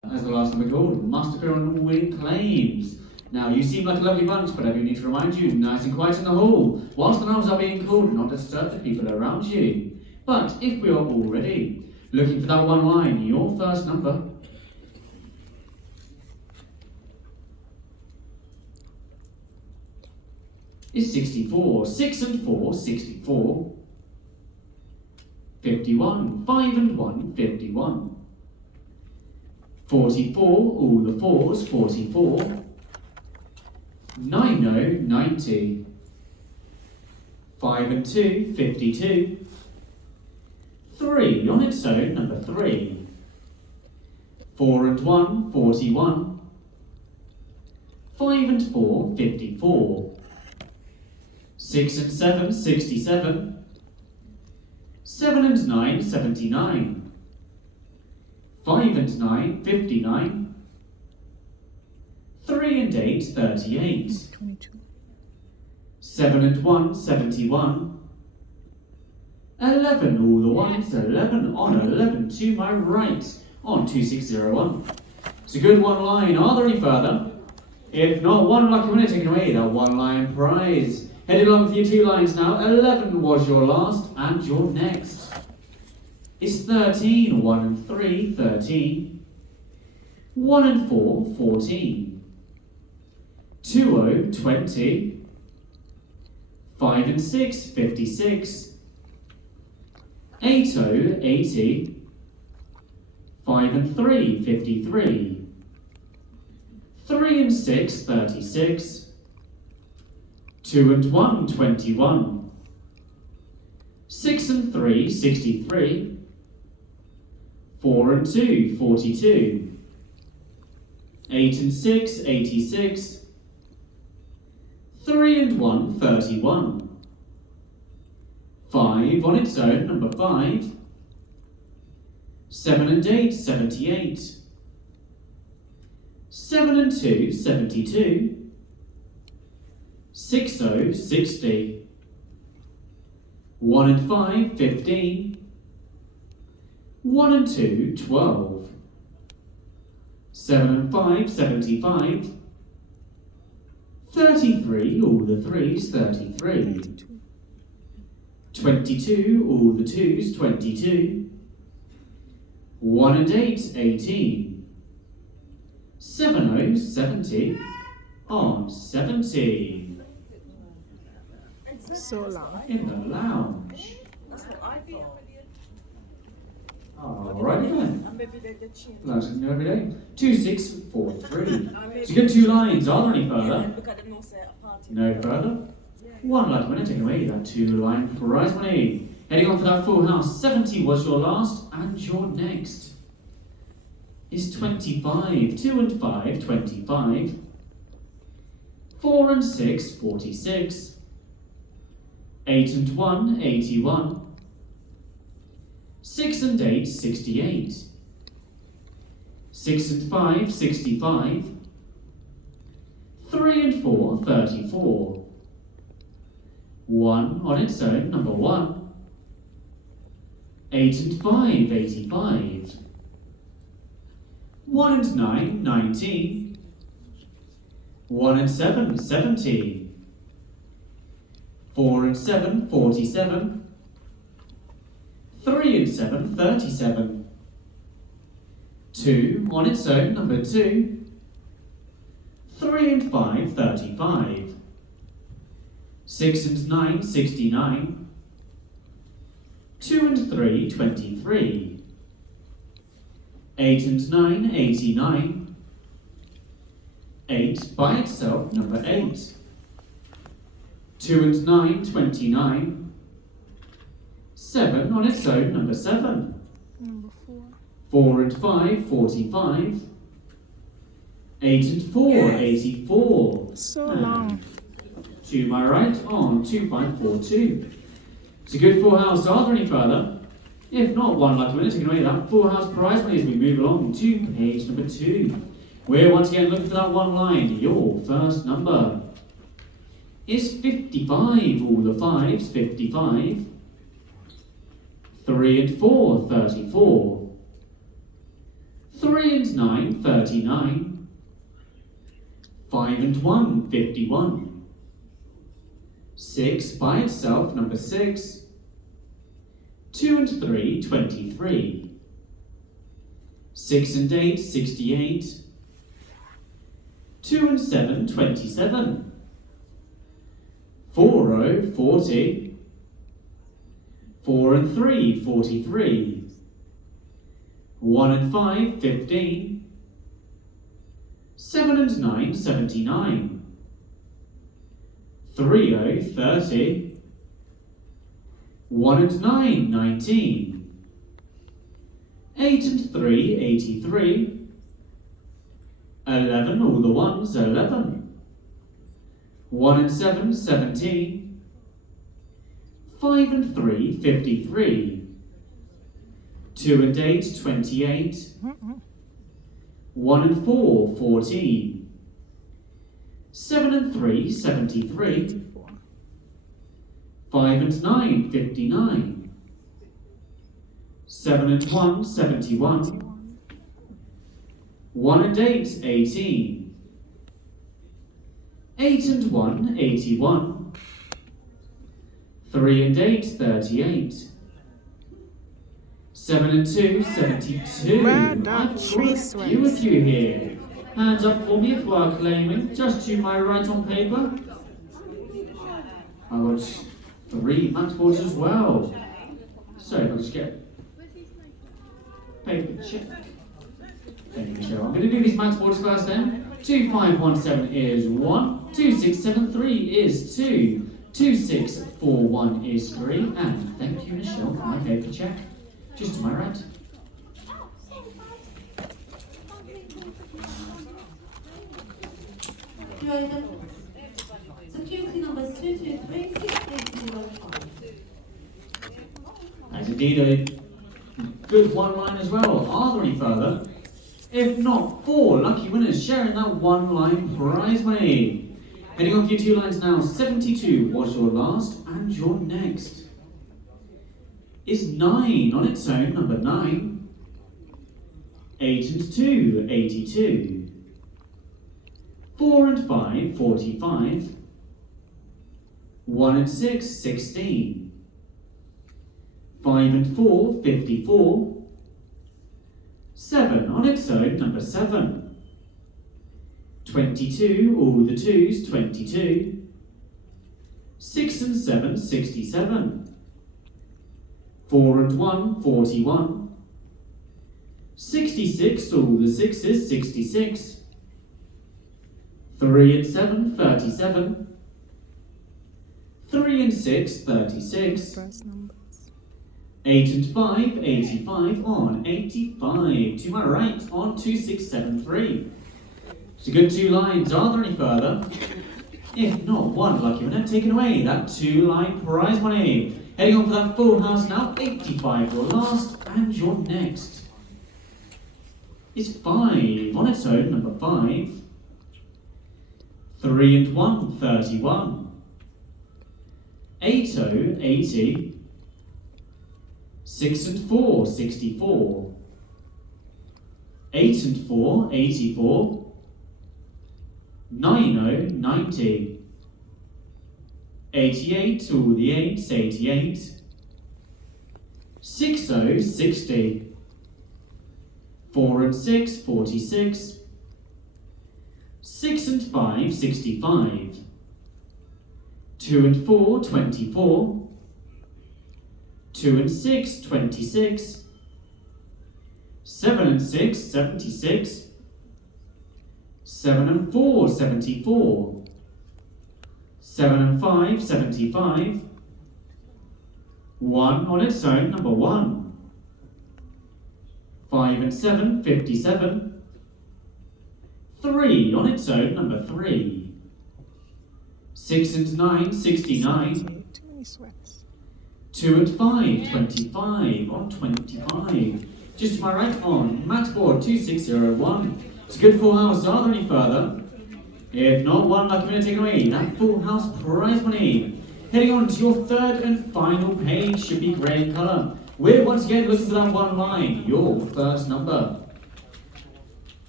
As the last number called, must appear on all winning claims. Now, you seem like a lovely bunch, but I do need to remind you, nice and quiet in the hall, whilst the numbers are being called, not disturb the people around you. But if we are all ready, looking for that one line, your first number is 64. 6 and 4, 64. 51. 5 and 1, 51. 44, all the fours, 44. 90, 90. 5 and 2, 52. 3 on its own, number 3. 4 and 1, 41. 5 and 4, 54. 6 and 7, 67. 7 and 9, 79. 5 and 9, 59. 3 and 8, 38. 22. 7 and 1, 71. 11, all the ones, 11 on 11 to my right on 2601. It's a good one line. Are there any further? If not, one lucky winner taking away that one line prize. Headed along with your 2 lines now. 11 was your last and your next. It's 13, 1 and 3, 13. 1 and 4, 14. 20, 20. 5 and 6, 56. 80, 80. 5 and 3, 53. 3 and 6, 36. 2 and 1, 21. 6 and 3, 63. 4 and 2, 42. 8 and 6, 86. 3 and 1, 31. 5 on its own, number 5. 7 and 8, 78. 7 and 2, 72. 60, 60. 1 and 5, 15. 1 and 2, 12. 7 and 5, 75. 33, all the 3s, 33. 22, all the 2s, 22. 1 and 8, 18. 70, 70. On 70. So long. In the lounge. That's what I thought. Alright then. And maybe they change. That's something new every day. 2, 6, 4, 3. So good 2 lines. Are there any further? Look at them all say at a party. No further. One lucky winner taking away that 2 line prize money. Heading on for that full house. 70 was your last and your next. Is 25. 2 and 5, 25. 4 and 6, 46. 8 and 1, 81. 6 and 8, 68. 6 and 5, 65. 3 and 4, 34. 1 on its own, number 1. 8 and 5, 85. 1 and 9, 19. 1 and 7, 17. 4 and 7, 47. 3 and 7, 37. 2 on its own, number 2. 3 and 5, 35. 6 and 9, 69. 2 and 3, 23. 8 and 9, 89. 8 by itself, number 8. 2 and 9, 29. 7 on its own, number 7. Number 4. 4 and 5, 45. 8 and 4, 84. So long. To my right on 2542. It's a good full house. Are there any further? If not, one lucky winner taking away that full house prize money as we move along to page number 2. We're once again looking for that one line. Your first number is 55. All the 5s, 55. 3 and 4, 34. 3 3 and 9, 39. 5 and 1, 51. 6 by itself, number 6. 2 and 3, 23. 6 and 8, 68. 2 and 7, 27. 4, 40. 4 and 3, 43. 1 and 5, 15. 7 and 9, 79. 3, 30. 1 and 9, 19. 8 and 3, 83. 11, all the ones, 11. 1 and 7, 17. 5 and 3, 53. 2 and 8, 28. 1 and 4, 14. 7 and 3, 73. 5 and 9, 59. 7 and 1, 71. 1 and 8, 18. 8 and 1, 81. 3 and 8, 38. 7 and 2, 72. Red dot I've tree got a few of you here. Hands up for me if you are claiming. Just to my right on paper. I've got 3 match boards as well. So I'll just get paper check. Thank you, Michelle. I'm going to do these match boards first then. 2517 is 1. 2673 is 2. 2641 is 3. And thank you, Michelle, for my paper check. Just to my right. Security numbers 223 6805. That's indeed a good one line as well. Are there any further? If not, 4 lucky winners sharing that one line prize money. Heading on for your 2 lines now. 72 was your last and your next. Is 9 on its own, number 9. 8 and 2, 82. 4 and 5, 45. 1 and 6, 16. 5 and 4, 54. 7 on its own, number 7. 22, all the 2s, 22. 6 and 7, 67. 4 and 1, 41. 66, all the 6s, 66. 3 and 7, 37. 3 and 6, 36. First numbers. 8 and 5, 85 on 85. To my right on 2673. It's a good 2 lines. Are there any further? If not, 1 lucky winner taking away that 2 line prize money. Heading on for that full house now. 85 your last and your next. Is 5 on its own, number 5. 3 and 1, 31. 8, 80. 6 and 4, 64. 8 and 4, 84. 9, 90. 88, all the 8s, 88. 6, 60. 4 and 6, 46. 6 and 5, 65. 2 and 4, 24. 2 and 6, 26. 7 and 6, 76. 7 and 4, 74. 7 and 5, 75. 1 on its own, number 1. 5 and 7, 57. 3 on its own, number 3. 6 and 9, 69. Too many sweats. 2 and 5, 25 on 25. Just to my right on match board 2601. It's a good full house. Are there any further? If not, 1 lucky winner taking away that full house prize money. Heading on to your 3rd and final page, should be grey in colour. We're once again looking for that 1 line, your first number.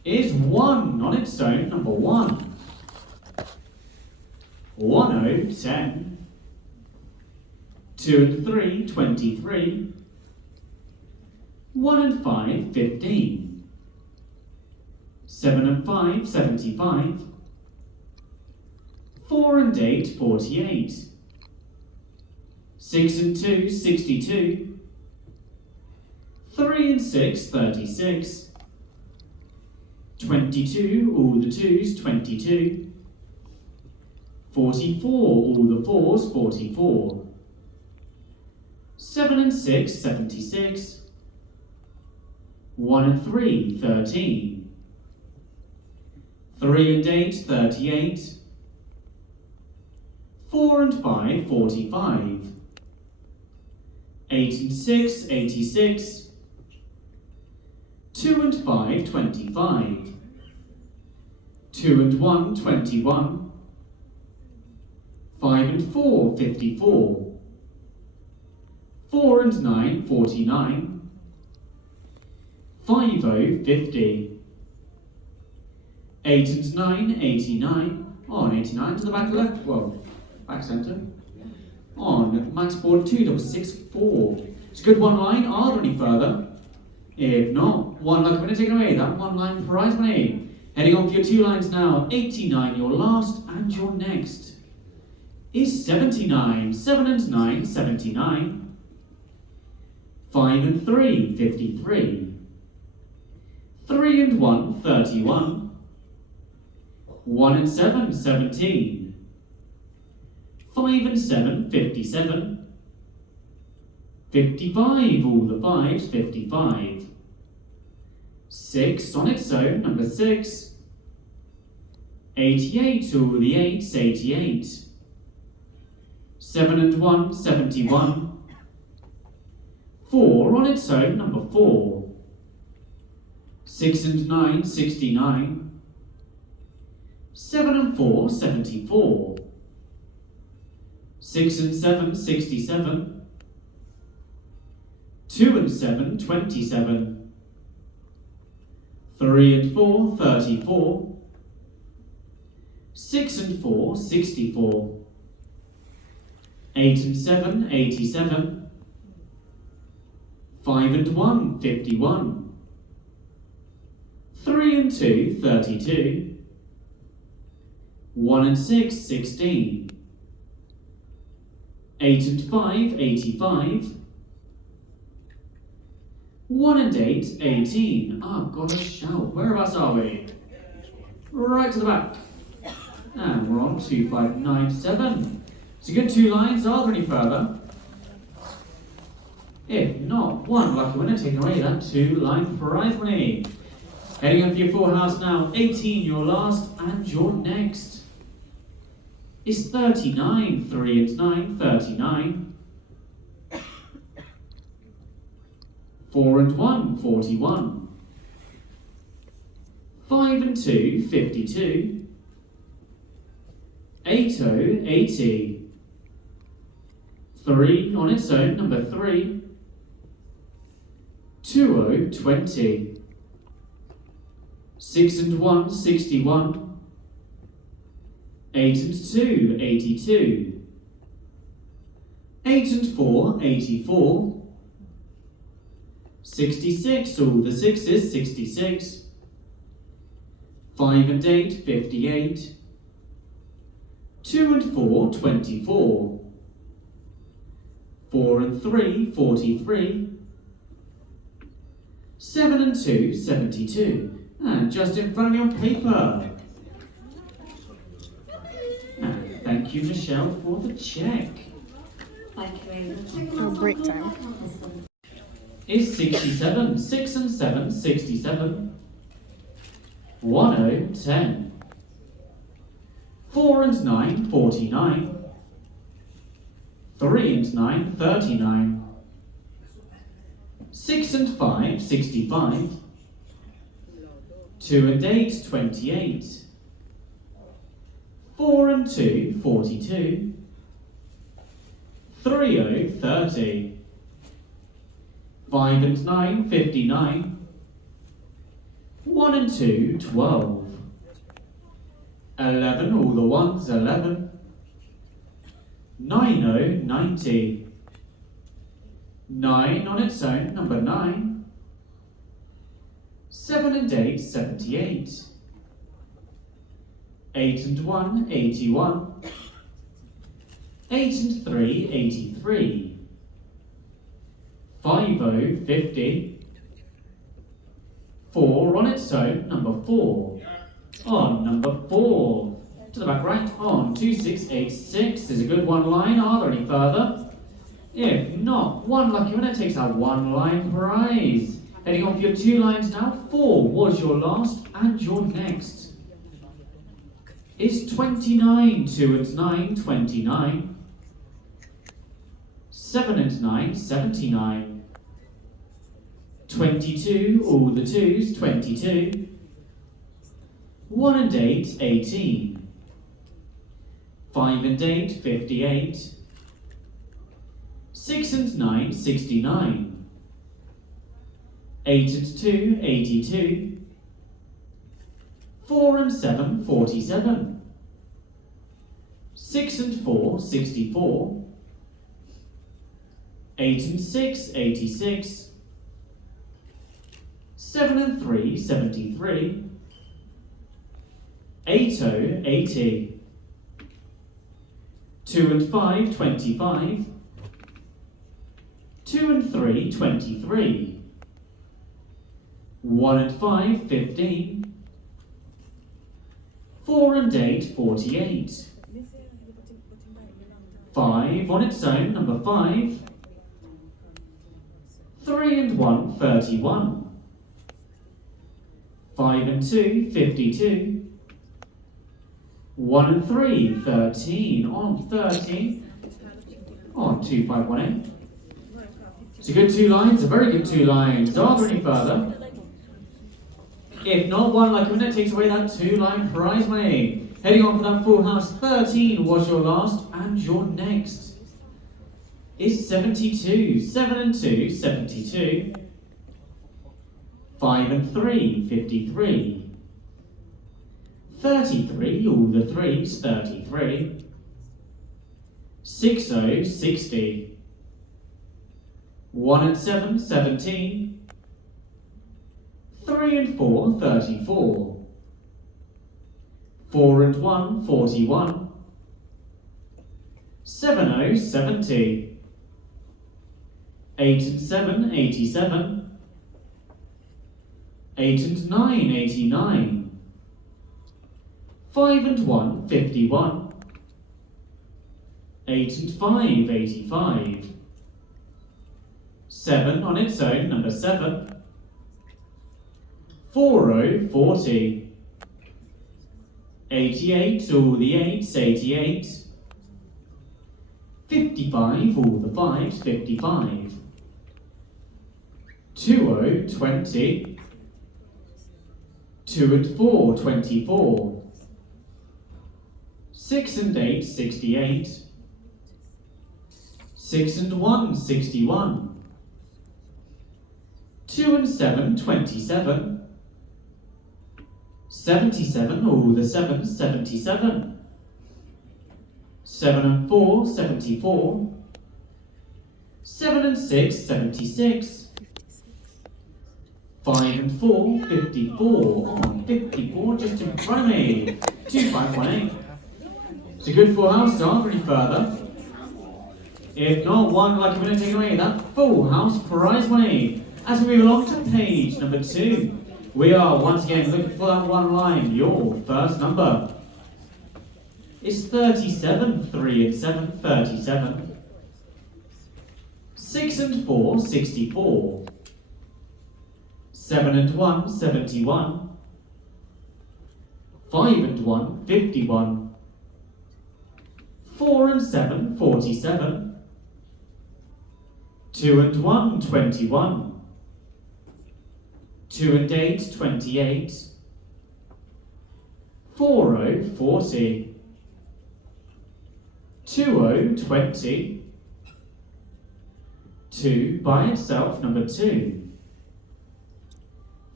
is 1 on its own, number 1. 10, 10. 2 and 3, 23. 1 and 5, 15. 7 and 5, 75. 4 and 8, 48. 6 and 2, 62. 3 and 6, 36. 22, all the 2s, 22. 44, all the 4s, 44. 7 and 6, 76. 1 and 3, 13. 3 and 8, 38. 4 and 5, 45. 8 and 6, 86. 2 and 5, 25. 2 and 1, 21. 5 and 4, 54. 4 and 9, 49. 50, 50. 8 and 9, 89. On 89 to the back left, well, back centre. On max board 2664. It's a good one line. Are there any further? If not, one lucky winner taken away. That one line prize money. Heading on for your 2 lines now. 89, your last, and your next is 79. 7 and 9, 79. 5 and 3, 53. 3 and 1, 31. 1 and 7, 17. 5 and 7, 57. 55, all the 5s, 55. 6 on its own, number 6. 88, all the 8s, 88. 7 and 1, 71. 4 on its own, number 4. 6 and 9, 69. 7 and 4, 74. 6 and 7, 67. 2 and 7, 27. 3 and 4, 34. 6 and 4, 64. 8 and 7, 87. 5 and 1, 51. 3 and 2, 32. 1 and 6, 16. 8 and 5, 85. 1 and 8, 18. Oh, got a shout. Whereabouts are we? Right to the back. And we're on 2597. It's a good 2 lines. Are there any further? If not, one lucky winner taking away that 2-line prize money. Heading on for your full house now. 18, your last, and your next is 39. 3 and 9, 39. 4 and 1, 41. 5 and 2, 52. 80, 80. 3 on its own, number 3. 20, 20. 6 and 1, 61. 8 and 2, 82. 8 and 4, 84. 66, all the 6s, 66. 5 and 8, 58. 2 and 4, 24. 4 and 3, 43. 7 and 2, 72. And just in front of me on paper. And thank you, Michelle, for the check. Thank you very much. For break time. Is 67. 6 and 7, 67. 10, 10. 4 and 9, 49. 3 and 9, 39. 6 and 5, 65. 2 and 8, 28. 4 and 2, 42. 30, 30. 5 and 9, 59. 1 1 and 2, 12. 11, all the ones, 11. 90, 90. 9 on its own, number 9. 7 and 8, 78. 8 and 1, 81. 8 and 3, 83. 50, 50. 4 on its own, number 4. On number 4. To the back right, on 2686. Is a good one line. Are there any further? If not, one lucky winner takes that one line prize. Heading on for your 2 lines now. 4 was your last and your next. Is 29, 2 and 9, 29. 7 and 9, 79. 22, all the 2s, 22. 1 and 8, 18. 5 and 8, 58. 6 and 9, 69. 8 and 2, 82. 4 and 7, 47. 6 and 4, 64. 8 and 6, 86. 7 and 3, 73. 80, 80. 2 and 5, 25. 2 and 3, 23. 1 and 5, 15. 4 and 8, 48. 5 on its own, number 5. 3 and 1, 31. 5 and 2, 52. 1 and 3, 13. On 13. On 2518. It's a good 2 lines, a very good 2 lines. Are there any further? If not, one lucky winner takes away that 2-line prize money. Heading on for that full house, 13 was your last and your next. Is 72, 7 and 2, 72. 5 and 3, 53. 33, all the 3s, 33. 60, 60. 1 and 7, 17. 3 and 4, 34. 4 and 1, 41. 70, 70. 8 and 7, 87. 8 and 9, 89. 5 and 1, 51. 8 and 5, 85. 7 on its own, number 7. 40, 40. 88, all the 8s, 88. 55, all the 5s, 55. 20, 20. 2 and 4, 24. 6 and 8, 68. 6 and 1, 61. 2 and 7, 27. 77, all the 7s, 77. 7 and 4, 74. 7 and 6, 76. 5 and 4, 54. On 54, just in front of me. 2518. It's a good full house, aren't there any further? If not, one lucky winner taking away that full house prize money. As we move along to page number 2, we are once again looking for that one line. Your first number is 37, 3 and 7, 37. 6 and 4, 64. 7 and 1, 71. 5 and 1, 51. 4 and 7, 47. 2 and 1, 21. 2 and 8, 28. 40, 40. 20, 20. 2 by itself, number 2.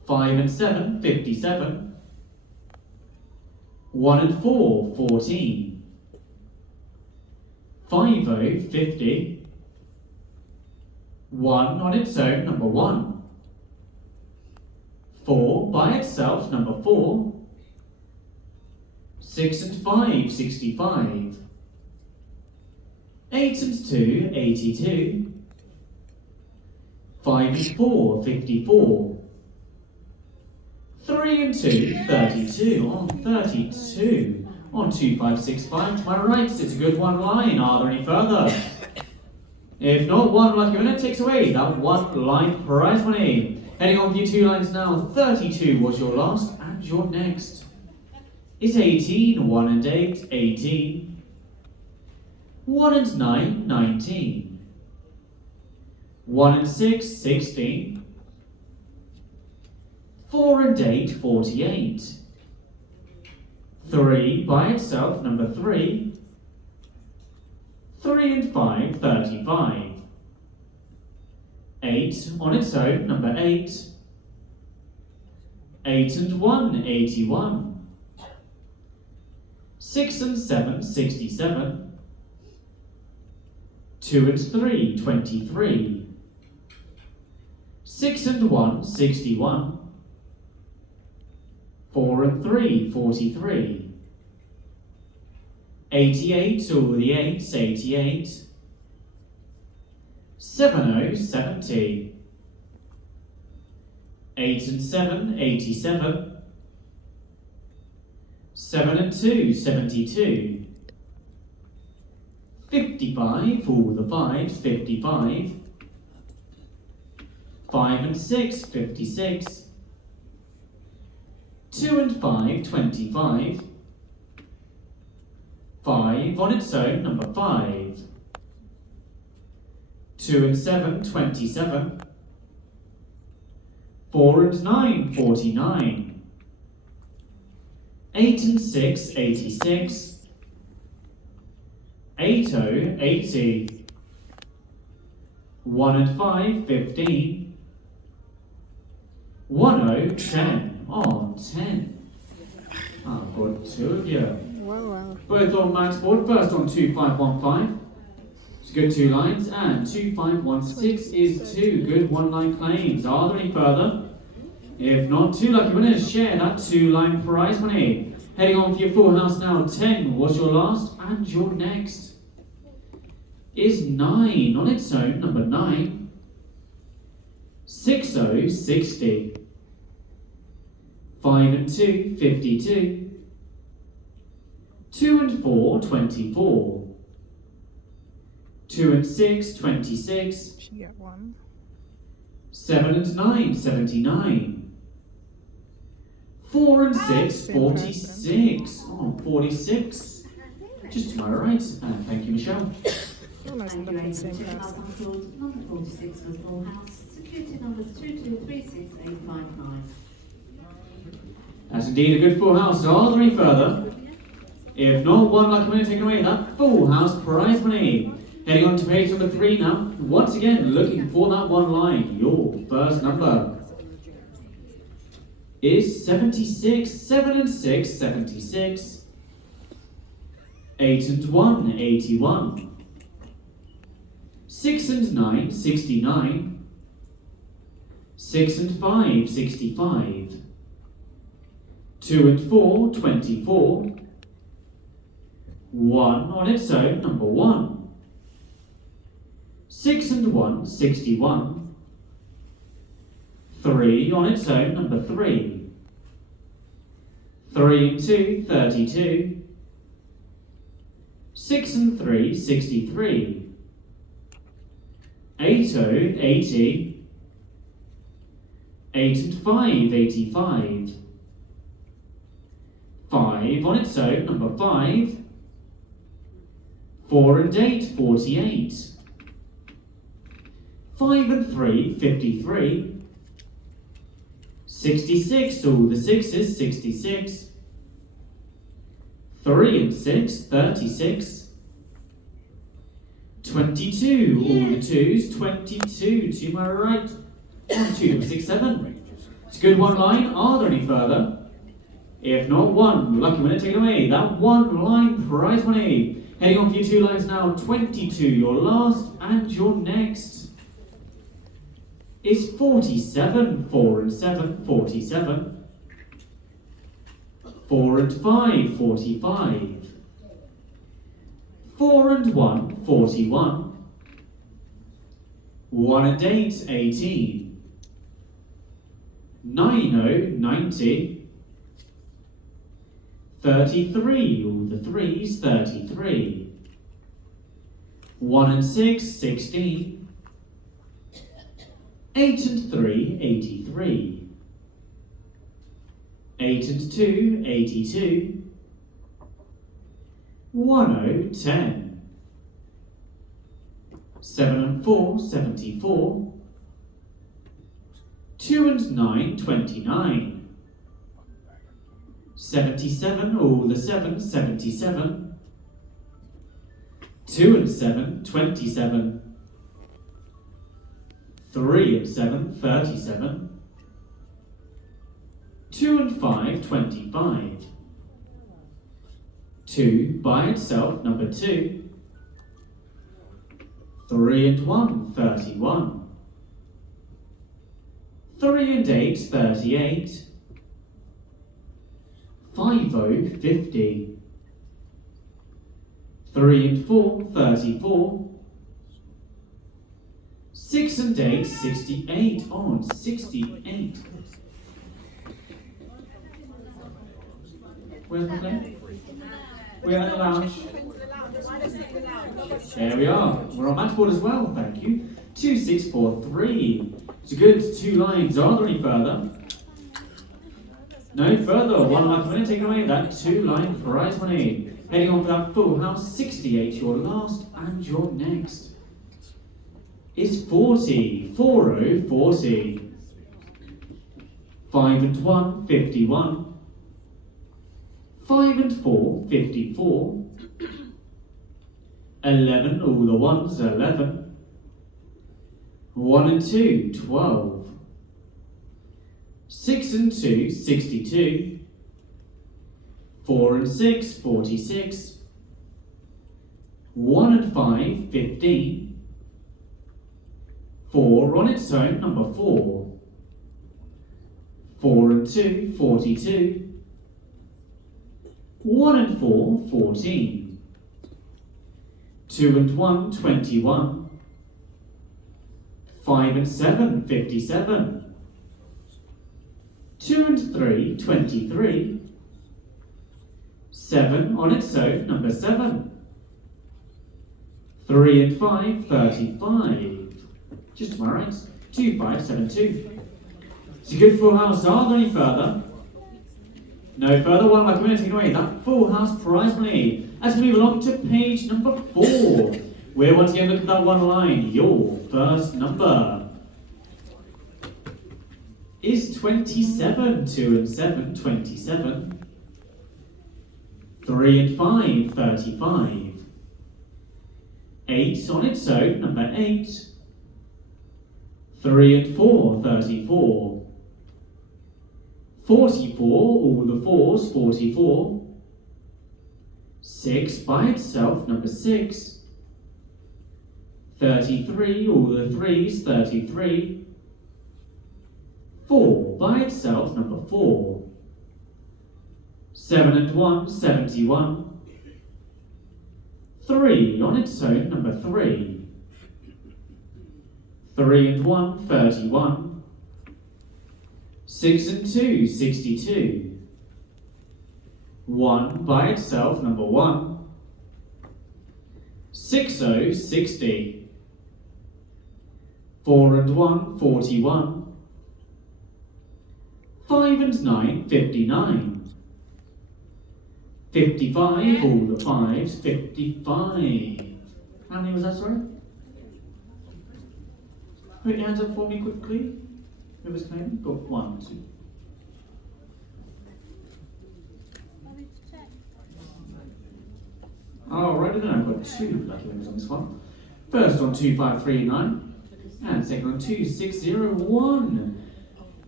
5 and 7, 57. 1 and 4, 14. 50, 50. 1 on its own, number 1. 4 by itself, number 4. 6 and 5, 65. 8 and 2, 82. 5 and 4, 54. 3 and 2, 32. On 32. On 2565 to my right, it's a good one line. Are there any further? If not, one lucky winner takes away that one line prize money. Heading on for your 2 lines now. 32 was your last, and your next is 18. 1 and 8, 18. 1 and 9, 19. 1 and 6, 16. 4 and 8, 48. 3 by itself, number 3. 3 and 5, 35. 8 on its own, number 8. 8 and 1, 81. 6 and 7, 67. 2 and 3, 23. 6 and 1, 61. 4 and 3, 43. 88, all the 8s, 88. 70, 70. 8 and 7, 87. 7 and 2, 72. 55, all the 5s, 55. 5 and 6, 56. 2 and 5, 25. 5 on its own, number 5. 2 and 7, 27. 4 and 9, 49. 8 and 6, 86. 80, 80. 1 and 5, 15. 10, 10. Oh, 10. I've got 2 of you. Wow. Both on max board. First on 2515. It's good 2 lines. And 2516 is 2 good 1 line claims. Are there any further? If not, 2 lucky winners share that 2 line prize money. Heading on for your full house now. 10 was your last, and your next is 9 on its own, number 9. 60, 60. 5 and 2, 52. 2 and 4, 24. 2 and 6, 26. She got 1. 7 and 9, 79. 4 and 6, Same 46. Oh, 46. Just to my right. And thank you, Michelle. Almost Thank look you, the Amy. same 2000 person. called. Number 46 was full house. Security numbers 2236859. That's indeed a good full house. Are there any further? If not, one lucky winner taking away that full house prize money. Heading on to page number 3 now. Once again, looking for that one line. Your first number is 76. 7 and 6, 76. 8 and 1, 81. 6 and 9, 69. 6 and 5, 65. 2 and 4, 24. 1 on its own, number 1. 6 and 1, 61. 3 on its own, number 3. 3 and 2, 32. 6 and 3, 63. 80, 80. 8 and 5, 85. 5 on its own, number 5. 4 and 8, 48. 5 and 3, 53. 66, all the 6s, 66. 3 and 6, 36. 22, all the 2s, 22 to my right. 1, 2, 6, 7. It's a good one line. Are there any further? If not, one lucky winner taken away. That one line prize money. Heading on for your two lines now. 22, your last and your next is 47. 4 and 7, 47. 4 and 5, 45. 4 and 1, 41. 1 and 8, 18. 9, 90. 33, all the threes, 33. 1 and 6, 16. 8 and 3, 83. 8 and 2, 82. 10, 10. 7 and 4, 74. 2 and 9, 29. 77, all the 7, 77. 2 and 7, 27. 3 and 7, 37. 2 and 5, 25. 2 by itself, number 2. 3 and 1, 31. 3 and 8, 38. 50, 50. 3 and 4, 34. 6 and 8, 68. On 68. Where's the play? We're at the lounge. There we are. We're on match board as well, thank you. 2, 6, 4, 3. It's a good two lines. Are there any further? No further. One lucky winner taking away that two-line prize money. Heading on for that full house, 68, your last and your next is 40. 40, 40. 5 and 1, 51. 5 and 4, 54. 11, all the ones, 11. 1 and 2, 12. 6 and 2, 62. 4 and 6, 46. 1 and 5, 15. 4 on its own, number 4. 4 and 2, 42. 1 and 4, 14. 2 and 1, 21. 5 and 7, 57. 2 and 3, 23. 7 on its own, number 7. 3 and 5, 35. Just to my right, 2, 5, 7, 2. It's a good full house. Are there any further? No further. One lucky winner taking away that full house prize money. As we move along to page number 4, we're once again looking at that one line. Your first number is 27. 2 and 7, 27. 3 and 5, 35. 8 on its own, number 8. 3 and 4, 34. 44, all the 4s, 44. 6 by itself, number 6. 33, all the 3s, 33. 4 by itself, number 4. 7 and 1, 71. 3 on its own, number 3. 3 and 1, 31. 6 and 2, 62. 1 by itself, number 1. 60, 60. 4 and 1, 41. 5 and 9, 59. 55, all the 5s, 55. How many was that, sorry? Put your hands up for me quickly. Whoever's claiming? Got 1, 2. Alright, then I've got 2 lucky winners on this one. First on 2539, and second on 2601.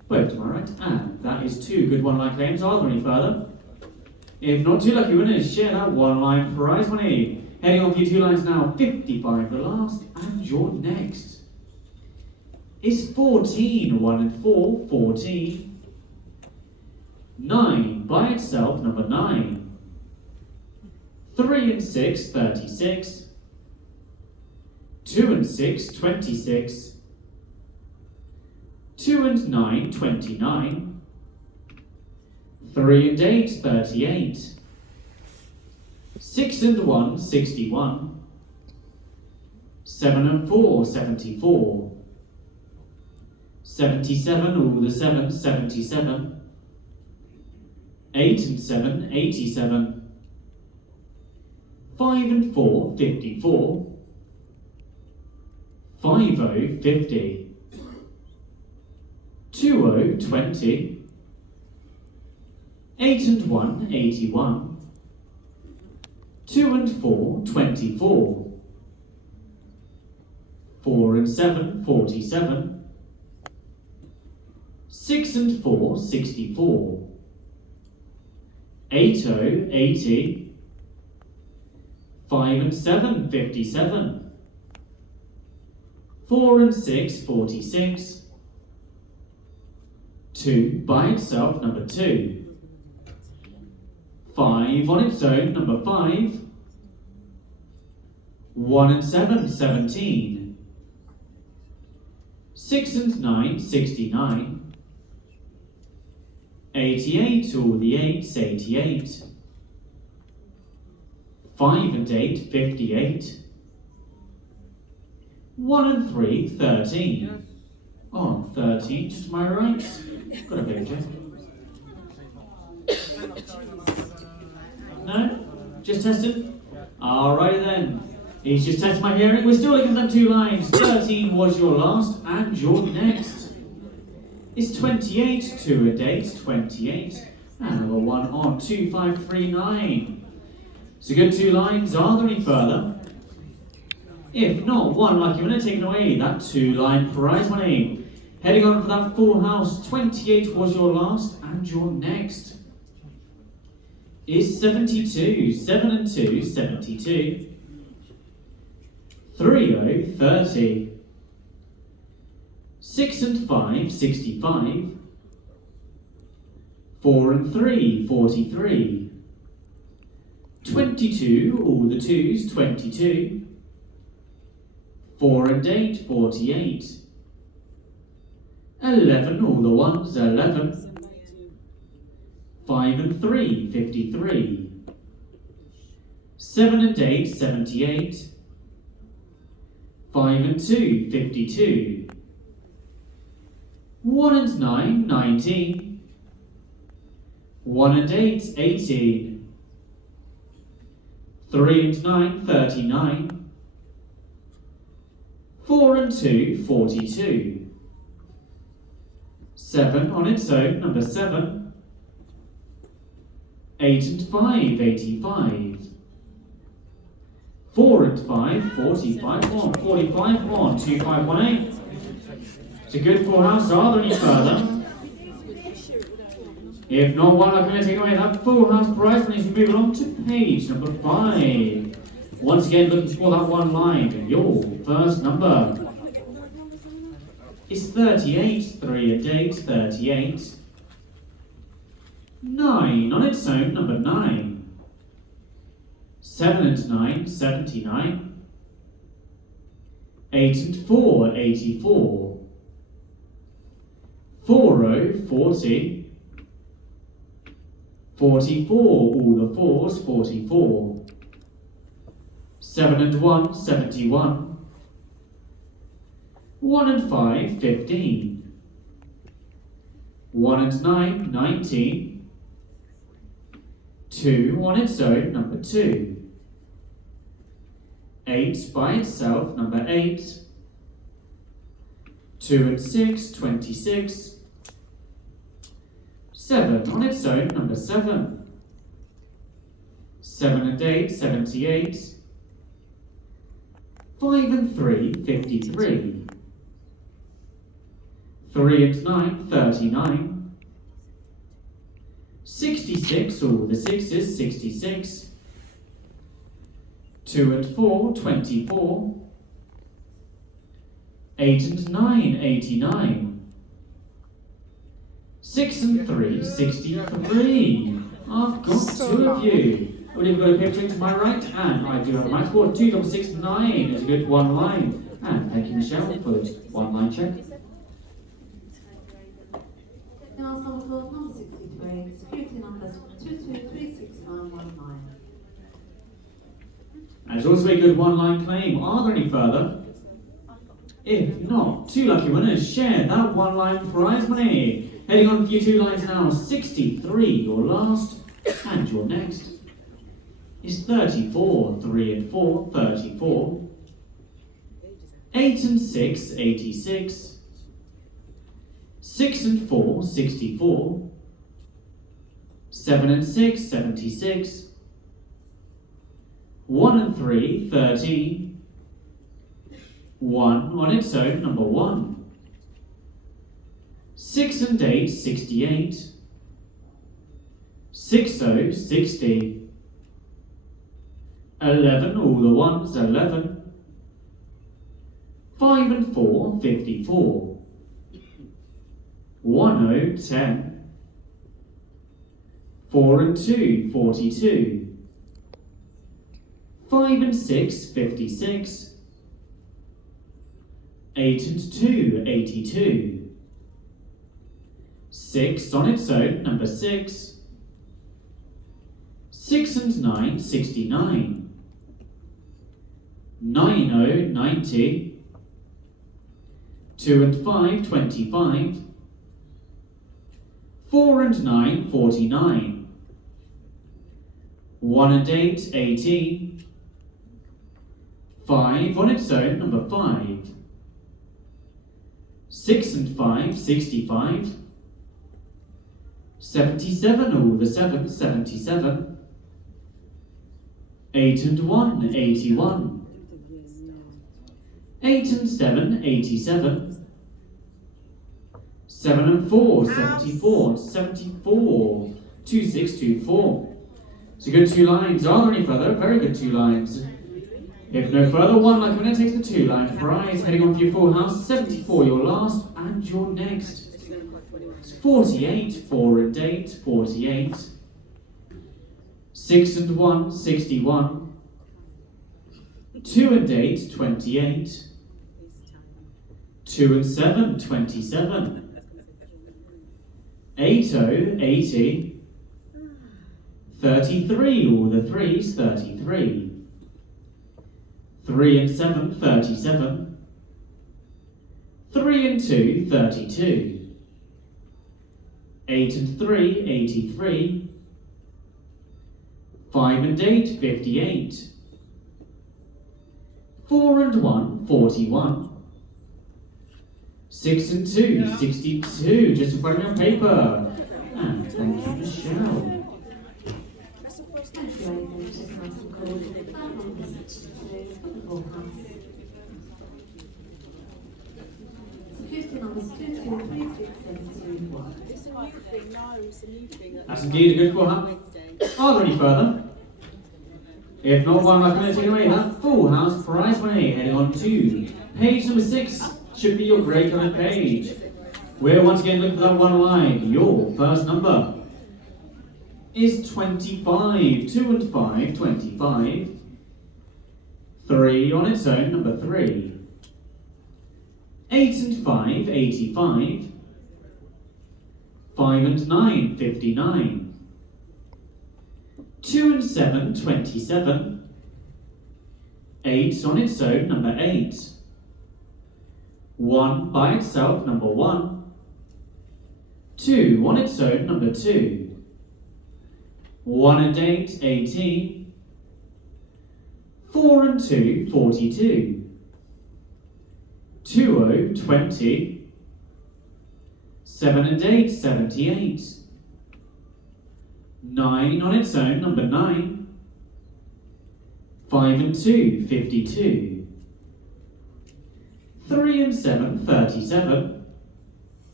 Both to my right, and that is 2 good one-line claims. Are there any further? If not, 2 lucky winners share that one-line prize money. Heading on for your 2 lines now, 55 the last, and your next is 14, 1 and 4, 14. 9 by itself, number 9. 3 and 6, 36. 2 and 6, 26. 2 and 9, 29. 3 and 8, 38. 6 and 1, 61. 7 and 4, 74. 77, all the 7, 77. 8 and 7, 87. 5 and 4, 54. 50, 50. 20, 20. 8 and 1, 81. 2 and 4, 24. 4 and 7, 47. 6 and 4, 64. 80, 80. 5 and 7, 57. 4 and 6, 46. 2 by itself, number 2. 5 on its own, number 5. 1 and 7, 17. 6 and 9, 69. 88, all the 8s, 88. 5 and 8, 58. 1 and 3, 13. Oh, 13, to my right. Got a picture. No? Just tested? Alrighty then. He's just tested my hearing. We're still looking at them 2 lines. 13 was your last, and your next is 28, 2 and 8, 28. And another one on 2539. So good 2 lines. Are there any further? If not, 1 lucky winner taking away that 2-line prize money. Heading on for that full house, 28 was your last, and your next is 72, 7 and 2, 72. 30, 30. 6 and 5, 65. 4 and 3, 43. 22, all the 2s, 22. 4 and 8, 48. 11, all the 1s, 11. 5 and 3, 53. 7 and 8, 78. 5 and 2, 52. 1 and 9, 19. 1 and 8, 18. 3 and 9, 39. 4 and 2, 42. 7 on its own, number 7. 8 and 5, 85. 4 and 5, 45 on, 45 on, 2518. It's a good full house. Are there any further? If not, 1 lucky winner taking away that full house prize money. So moving on to page number 5. Once again, looking for that 1 line. Your first number is 38, 3 and 8, 38. 9 on its own, number 9. 7 and 9, 79. 8 and 4, 84. 40, 40. 44, all the 4s, 44. 7 and 1, 71. 1 and 5, 15. 1 and 9, 19. 2 on its own, number 2. 8 by itself, number 8. 2 and 6, 26. 7 on its own, number 7. 7 and 8, 78. 5 and 3, 53. 3 and 9, 39. 66, all the sixes, 66. 2 and 4, 24. 8 and 9, 89. 6 and 3, 63. I've got So two long. of you. I've even got a picture to my right, and I do have a match board. 2 double 6 9 is a good one line. And thank you, Michelle, for the one line check. Now, Salvador, number 63, security numbers 223619. And it's also a good one line claim. Are there any further? If not, two lucky winners share that one line prize money. Heading on for your two lines now, 63, your last, and your next is 34, 3 and 4, 34. 8 and 6, 86. 6 and 4, 64. 7 and 6, 76. 1 and 3, 13. 1 on its own, number 1. 6 and 8, 68. 60, 60. 11, all the ones, 11. 5 and 4, 54. 10, 10. 4 and 2, 42. 5 and 6, 56. 8 and 2, 82. 6 on its own, number 6. 6 and 9, 69. 90, 90. 2 and 5, 25. 4 and 9, 49. 1 and 8, 18. 5 on its own, number 5. 6 and 5, 65. 77, all the 7, 77. 8 and 1, 81. 8 and 7, 87. 7 and 4, 74. 74. 2624. It's a good two lines. Are there any further? Very good two lines. If no further, one lucky winner takes the two line prize. Heading on for your full house, 74 your last and your next. It's 48, 4 and 8, 48. 6 and 1, 61. 2 and 8, 28. 2 and 7, 27. 80, 80. 33, all the threes, 33. 3 and 7, 37. 3 and 2, 32. 8 and 3, 83. 5 and 8, 58. 4 and 1, 41. 6 and 2, 62, just in front of your paper. And thank you, Michelle. Thank you, Aidan. Just nice and cool. That number 62 for the full house. Security numbers 223671. It's a new thing, no, it's a new thing. That's indeed a good call, huh? Are there any further? If not, one lucky winner taking away that full house prize money. Heading on to page number 6. Should be your grey coloured page. We're once again looking for that one line. Your first number is 25. 2 and 5, 25. 3 on its own, number 3. 8 and 5, 85. 5 and 9, 59. 2 and 7, 27. 8 on its own, number 8. 1 by itself, number 1. 2 on its own, number 2. 1 and 8, 18. 4 and 2, 42. 2, 20. 7 and 8, 78. 9 on its own, number 9. 5 and 2, 52. 3 and 7, 37.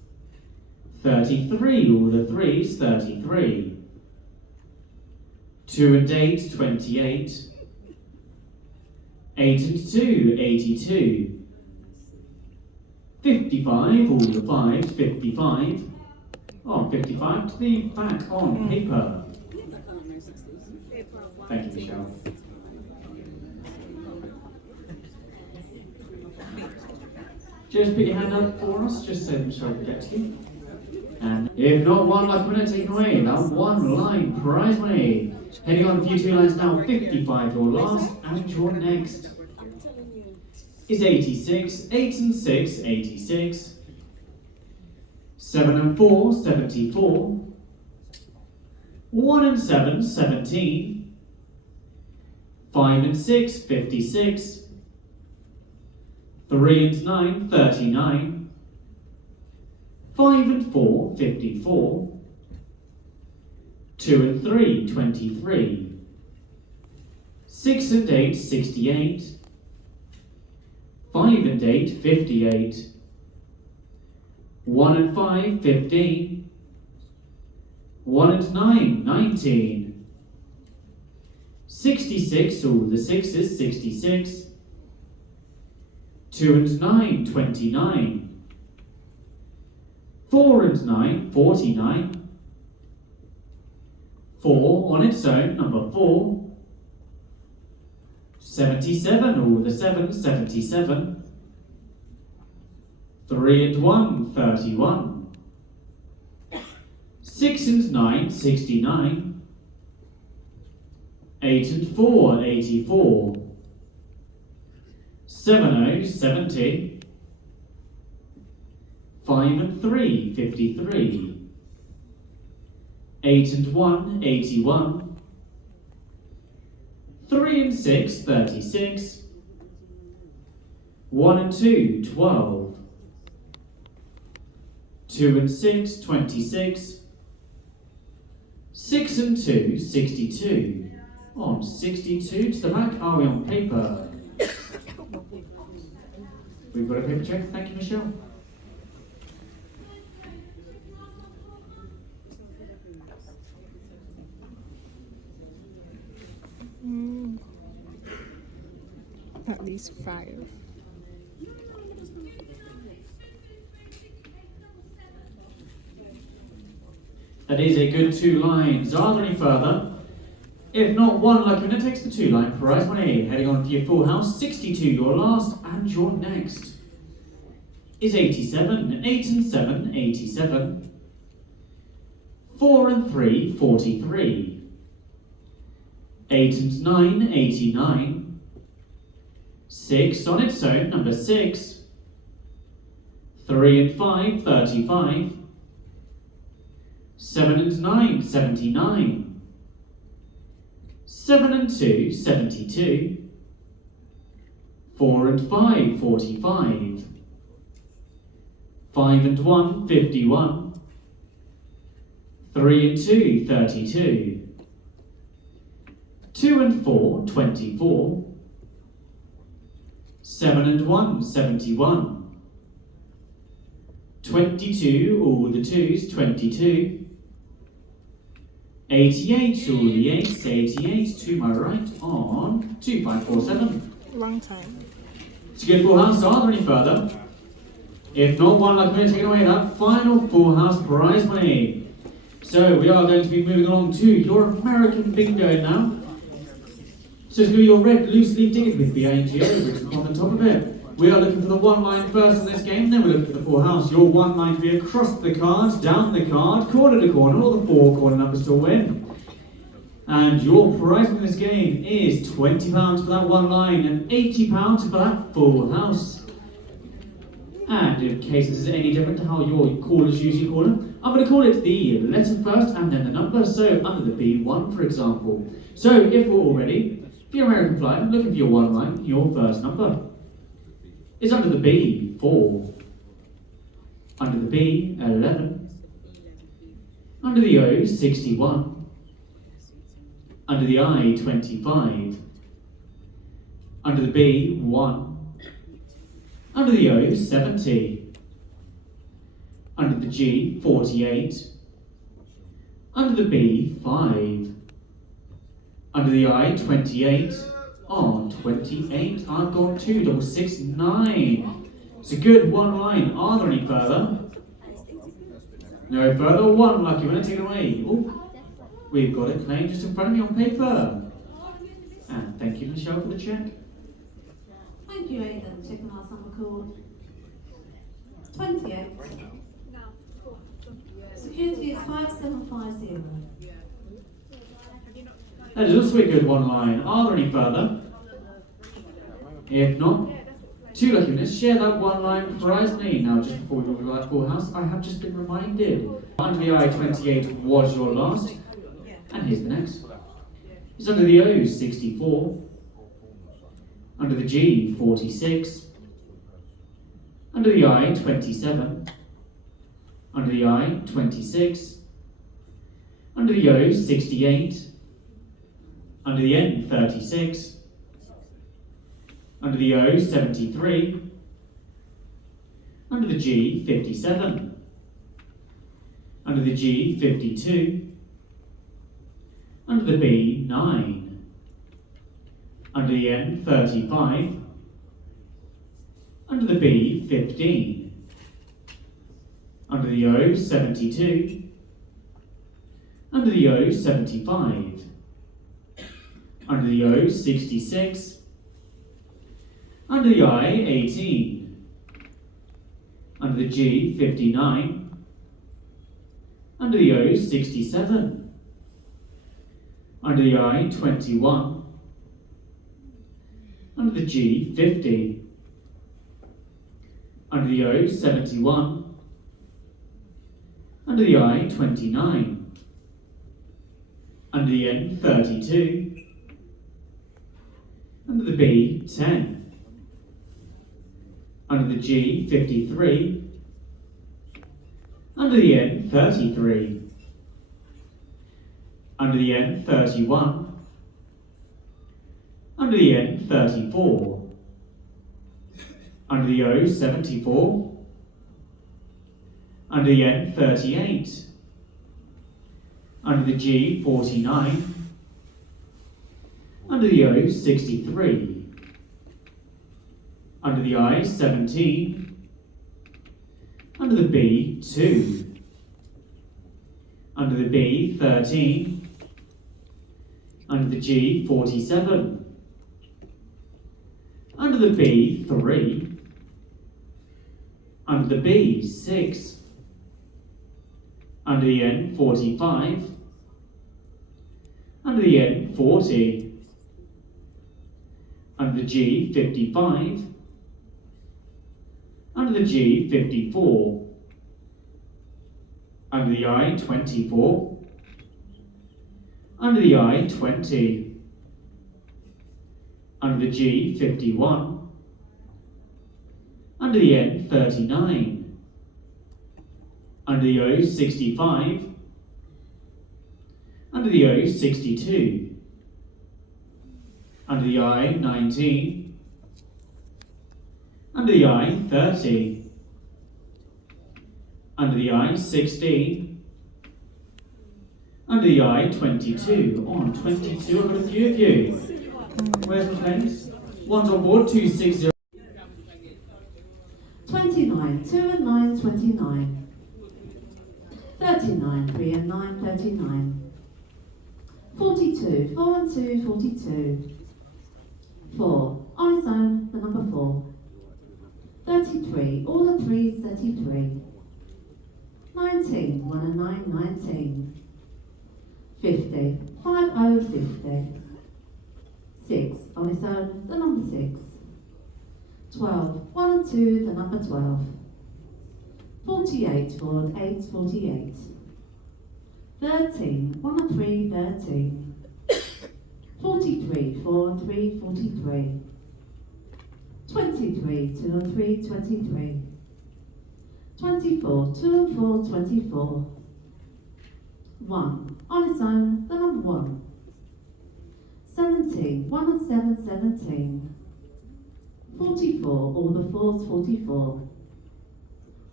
33, all the 3s, 33. 2 and 8, 28. 8 and 2, 82. 55, all the 5s, 55. Oh, 55 to the back on paper. Thank you, Michelle. Just put your hand up for us, just so Michelle can get to you. And if not, one lucky winner taken away. That one line prize money. Heading on for you 2 lines now, 55 your last, and your next is 86, 8 and 6, 86. 7 and 4, 74. 1 and 7, 17. 5 and 6, 56. 3 and 9, 39. 5 and 4, 54. 2 and 3, 23. 6 and 8, 68. 5 and 8, 58. 1 and 5, 15. 1 and 9, 19. 66, all the 6s, 66. 2 and 9, 29. 4 and 9, 49. 4 on its own, number 4. 77, all the 7s, 77. 3 and 1, 31. 6 and 9, 69. 8 and 4, 84. 70, 70. 5 and 3, 53. 8 and 1, 81. 3 and 6, 36. 1 and 2, 12. 2 and 6, 26. 6 and 2, 62. On 62 to the back, are we on paper? We've got a paper check, thank you, Michelle. At least 5. That is a good 2 lines. Are there any further? If not, one lucky winner takes the 2 line prize money. Heading on for your full house, 62 your last, and your next is 87, 8 and 7, 87. 4 and 3, 43. 8 and 9, 89. 6 on its own, number 6. 3 and 5, 35. 7 and 9, 79. 7 and 2, 72. 4 and 5, 45. 5 and 1, 51. 3 and 2, 32. 2 and 4, 24. 7 and 1, 71. 22, all the 2s, 22. 88, all the 8s, 88 to my right on 2547. Wrong time. It's a good full house. Are there any further? If not, one lucky winner taking away that final full house prize money. So we are going to be moving along to your American bingo now. So it's going to be your red loose leaf ticket with bingo written on the top of it. We are looking for the 1 line first in this game, then we're looking for the full house. Your 1 line to be across the card, down the card, corner to corner, all the 4 corner numbers to win. And your prize in this game is £20 for that 1 line and £80 for that full house. And in case this is any different to how your callers usually call them, I'm going to call it the letter first and then the number, so under the B1 for example. So if we're all ready, for your American fly, looking for your 1 line, your first number is under the B, 4. Under the B, 11. Under the O, 61. Under the I, 25. Under the B, 1. Under the O, 70. Under the G, 48. Under the B, 5. Under the I, 28. On 28, I've got 2669. It's a good one line. Are there any further? No further. One lucky winner taken away. Oh, we've got a claim just in front of me on paper. And thank you, Michelle, for the check. Thank you, Aidan. Chicken house number called 28. Security is 5750. That is also a good one line. Are there any further? If not, two lucky winners share that one line prize me. Now, just before we move to that full house, I have just been reminded. Under the I, 28 was your last. And here's the next. It's under the O, 64. Under the G, 46. Under the I, 27. Under the I, 26. Under the O, 68. Under the N, 36. Under the O, 73. Under the G, 57. Under the G, 52. Under the B, 9. Under the N, 35. Under the B, 15. Under the O, 72. Under the O, 75. Under the O, 66. Under the I, 18. Under the G, 59. Under the O, 67. Under the I, 21. Under the G, 50. Under the O, 71. Under the I, 29. Under the N, 32. Under the B, 10. Under the G, 53. Under the N, 33. Under the N, 31. Under the N, 34. Under the O, 74. Under the N, 38. Under the G, 49. Under the O, 63. Under the I, 17. Under the B, 2. Under the B, 13. Under the G, 47. Under the B, 3. Under the B, 6. Under the N, 45. Under the N, 40. Under the G, 55. Under the G, 54. Under the I, 24. Under the I, 20. Under the G, 51. Under the N, 39. Under the O, 65. Under the O, 62. Under the I, 19. Under the I, 30. Under the I, 16. Under the I, 22. On 22, I've got a few of you. Where's the friends? One's on board, 260. 29, 2 and 9, 29. 39, 3 and 9, 39. 42, 4 and 2, 42. 4, on its own, the number 4. 33, all the 3s, 33. 19, 1 and 9, 19. 50, 5, 0, 50. 6, on its own, the number 6. 12, 1 and 2, the number 12. 48, 4 and 8, 48. 13, 1 and 3, 13. 43, 4 and 3, 43. 23, 2 and 3, 23. 24, 2 and 4, 24. 1, on its own, the number 1. 17, 1 and 7, 17. 44, all the 4s, 44.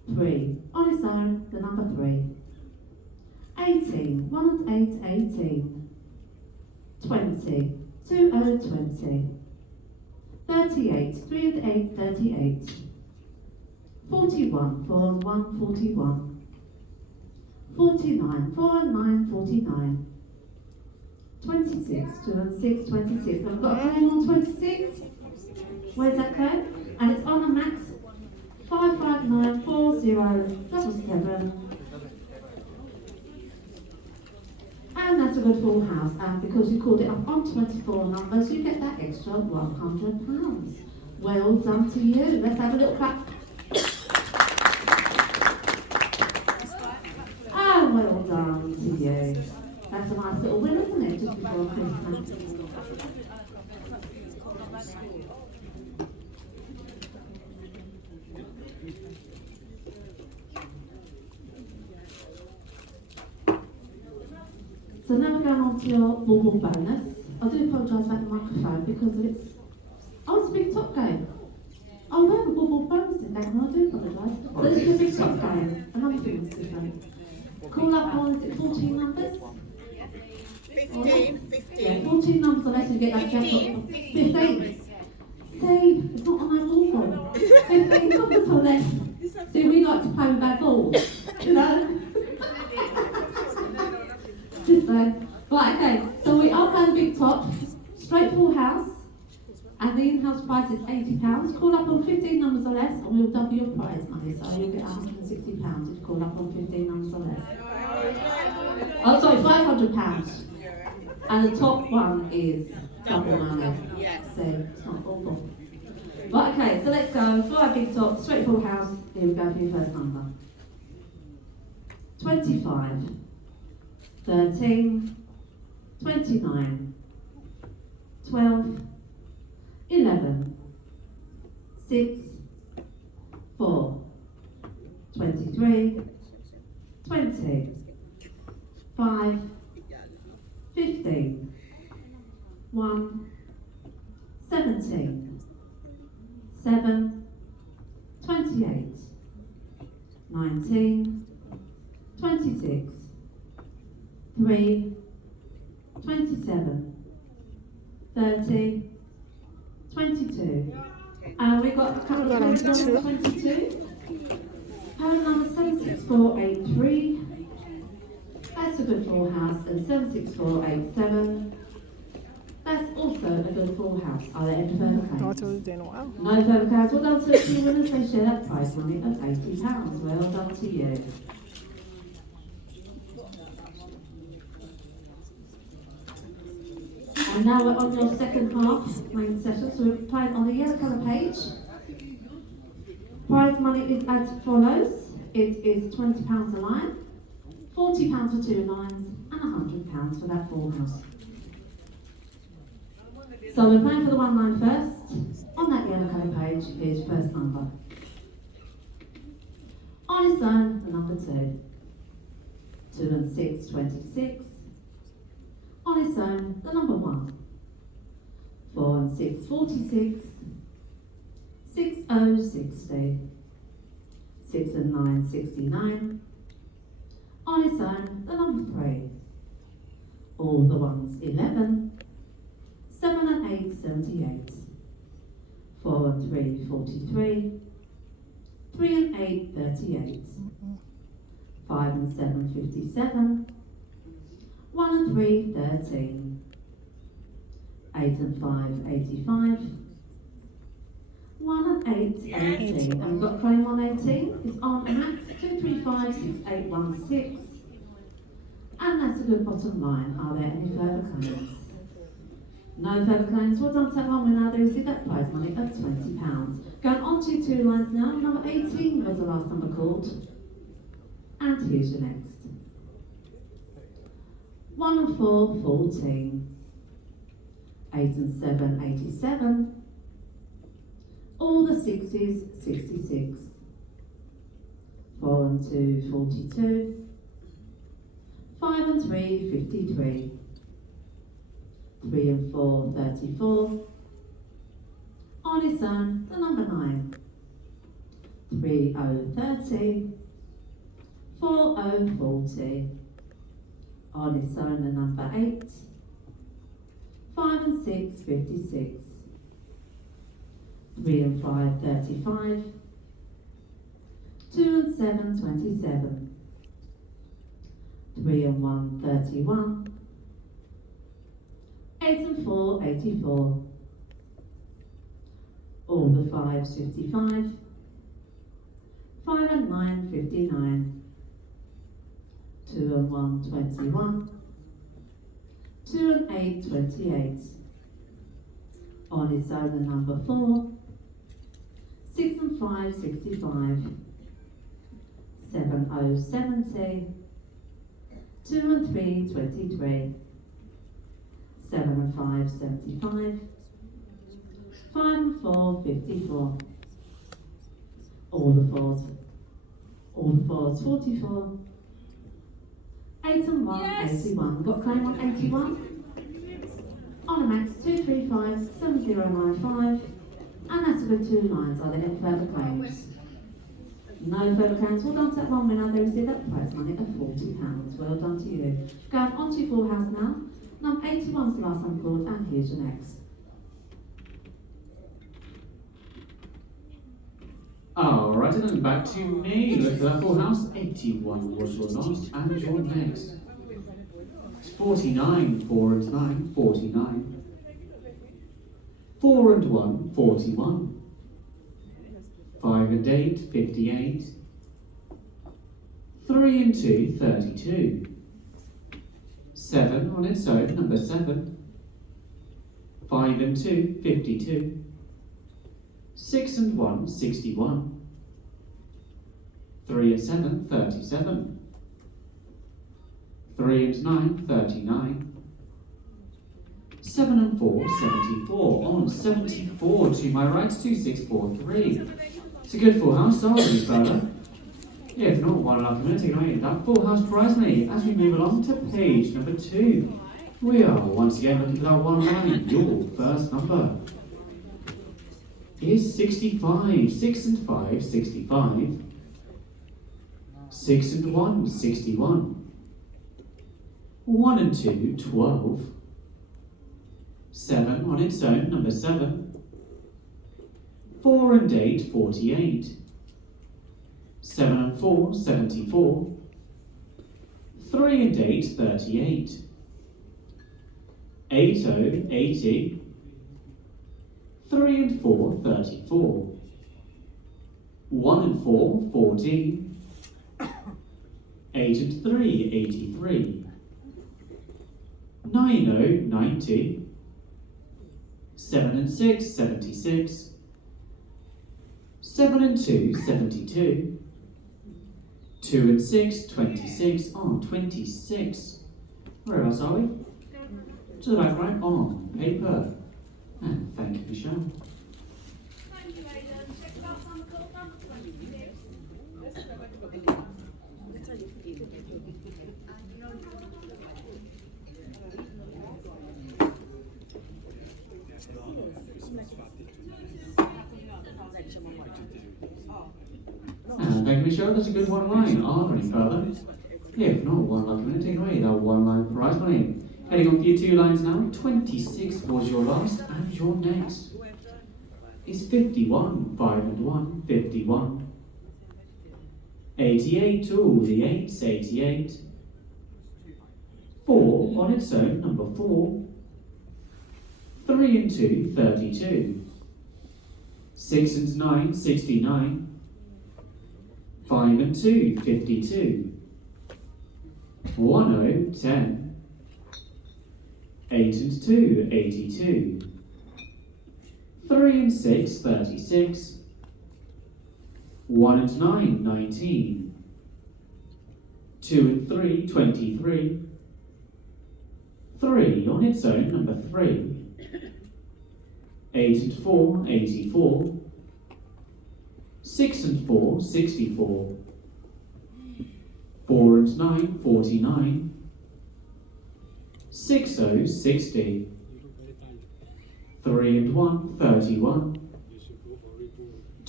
3. On its own, the number 3. 18. 1 and 8, 18. 20. 2, 0, 20. 38. 3 and 8, 38. 41. 4 and 1, 41. 49. 4 and 9, 49. 26. 2 and 6, 26. I've got a claim on 26. Where's that code? And it's on a max 5594077. And that's a good full house. And because you called it up on 24 numbers, you get that extra £100. Well done to you. Let's have a little clap. And well done to you. That's a nice little win, isn't it? Just before Christmas. So now we're going on to your bauble bonus. I do apologise about the microphone because it's... Oh, it's a big top game. Oh, we have a bauble bonus in that one, I do apologise. So this is a big top game. Another thing to say. Call up on, is it 14 numbers? 15. Yeah, 14 numbers or less and get that jackpot. 15. See, it's not on that bauble. 15 numbers or less. See, we like to play with our balls, you know? Just saying. Right, okay, so we are playing big top, straight full house, and the in-house price is £80. Call up on 15 numbers or less, and we'll double your prize money, so you'll get £160 if you call up on 15 numbers or less. Oh, sorry, £500. And the top one is double money. Yes. So it's not awful. Right, okay, so let's go. For our big top, straight full house. Here we go for your first number. 25, 13, 29, 12, 11, 6, 4, 23, 20, 5, 15, 1, 17, 7, 28, 19, 26, 3, 27, 30, 22. And we've got a couple of codes number 22. Code number 76483. That's a good full house. And 76487. That's also a good full house. Are there any further No, claims? it's always doing well. No further claims. Well done to the winners. They share that prize money of £80. Well done to you. And now we're on your second half main session, so we're playing on the yellow colour page. Prize money is as follows. It is £20 a line, £40 for 2 lines, and £100 for that full house. So we're playing for the 1 line first. On that yellow colour page is first number. On its own, the number 2. 2 and 6, 26. On its own, the number 1. 4 and 6, 46. 6, 0, 60. 6 and 9, 69. On its own, the number 3. All the ones, 11. 7 and 8, 78. 4 and 3, 43. 3 and 8, 38. 5 and 7, 57. 1 and 3, 13. 8 and 5, 85. 1 and 8, 18. And we've got claim on 18. It's on at 2356816. And that's a good bottom line. Are there any further claims? No further claims. Well done to everyone. We now do see that prize money of £20. Going on to 2 lines now. Number 18 was the last number called. And here's your next. 1 and 4, 14. 8 and 7, 87. All the 6s, 66. 4 and 2, 42. 5 and 3, 53. 3 and 4, 34. On its own, the number 9. 30, 40. On its own, the number 8. 5 and 6, 56. 3 and 5, 35. 2 and 7, 27. 3 and 1, 31. 8 and 4, 84. All the 5s, 55. 5 and 9, 59. 2 and 1, 21. 2 and 8, 28. On its own, the number 4. 6 and 5, 65. 7, 0, 70. 2 and 3, 23. 7 and 5, 75. 5 and 4, 54. All the 4s, 44. 8 and 1, Yes. 81. Got claim on 81? On a max, 235, 7095. And that's a good 2 lines. Are there any further claims? No further claims. Well done to that one winner. They received that prize money of £40. Well done to you. Going on to your full house now. Number 81 is the last one called, and here's your next. Alright, and then back to me. Look at that full house. 81 was your last, and your next. It's 49, 4 and 9, 49. 4 and 1, 41. 5 and 8, 58. 3 and 2, 32. 7 on its own, number 7. 5 and 2, 52. 6 and 1, 61. 3 and 7, 37. 3 and 9, 39. 7 and 4, 74. On 74 to my right, 2643. It's a good full house, aren't you, fella? If not, one lucky minute taking away that full house prize money as we move along to page number 2. We are once again looking for that one line. Your first number is 65. 6 and 5, 65. 6 and 1, 61. 1 and 2, 12. 7 on its own, number 7. 4 and 8, 48. 7 and 4, 74. 3 and 8, 38. 8, 0, 80. 3 and 4, 34. 1 and 4, 14. 8 and 3, 83. 9, 0, 90. 7 and 6, 76. 7 and 2, 72. 2 and 6, 26. On 26. Where else are we? To the back right on paper. And thank you, Michelle. Thank you, Aidan. Check it out on the call number 26. And thank you, Michelle. That's a good one line. Are there any further? If not, one lucky minute taking away that one line prize money. Heading on for your 2 lines now. 26 was your last, and your next is 51. 5 and 1, 51. 88, all the 8s, 88. 4 on its own, number 4. 3 and 2, 32. 6 and 9, 69. 5 and 2, 52. 1, 0, 10. 8 and 2, 82. 3 and 6, 36. 1 and 9, 19. 2 and 3, 23. 3 on its own, number 3. 8 and 4, 84. 6 and 4, 64. 4 and 9, 49. 6, 0, 60. 3 and 1, 31.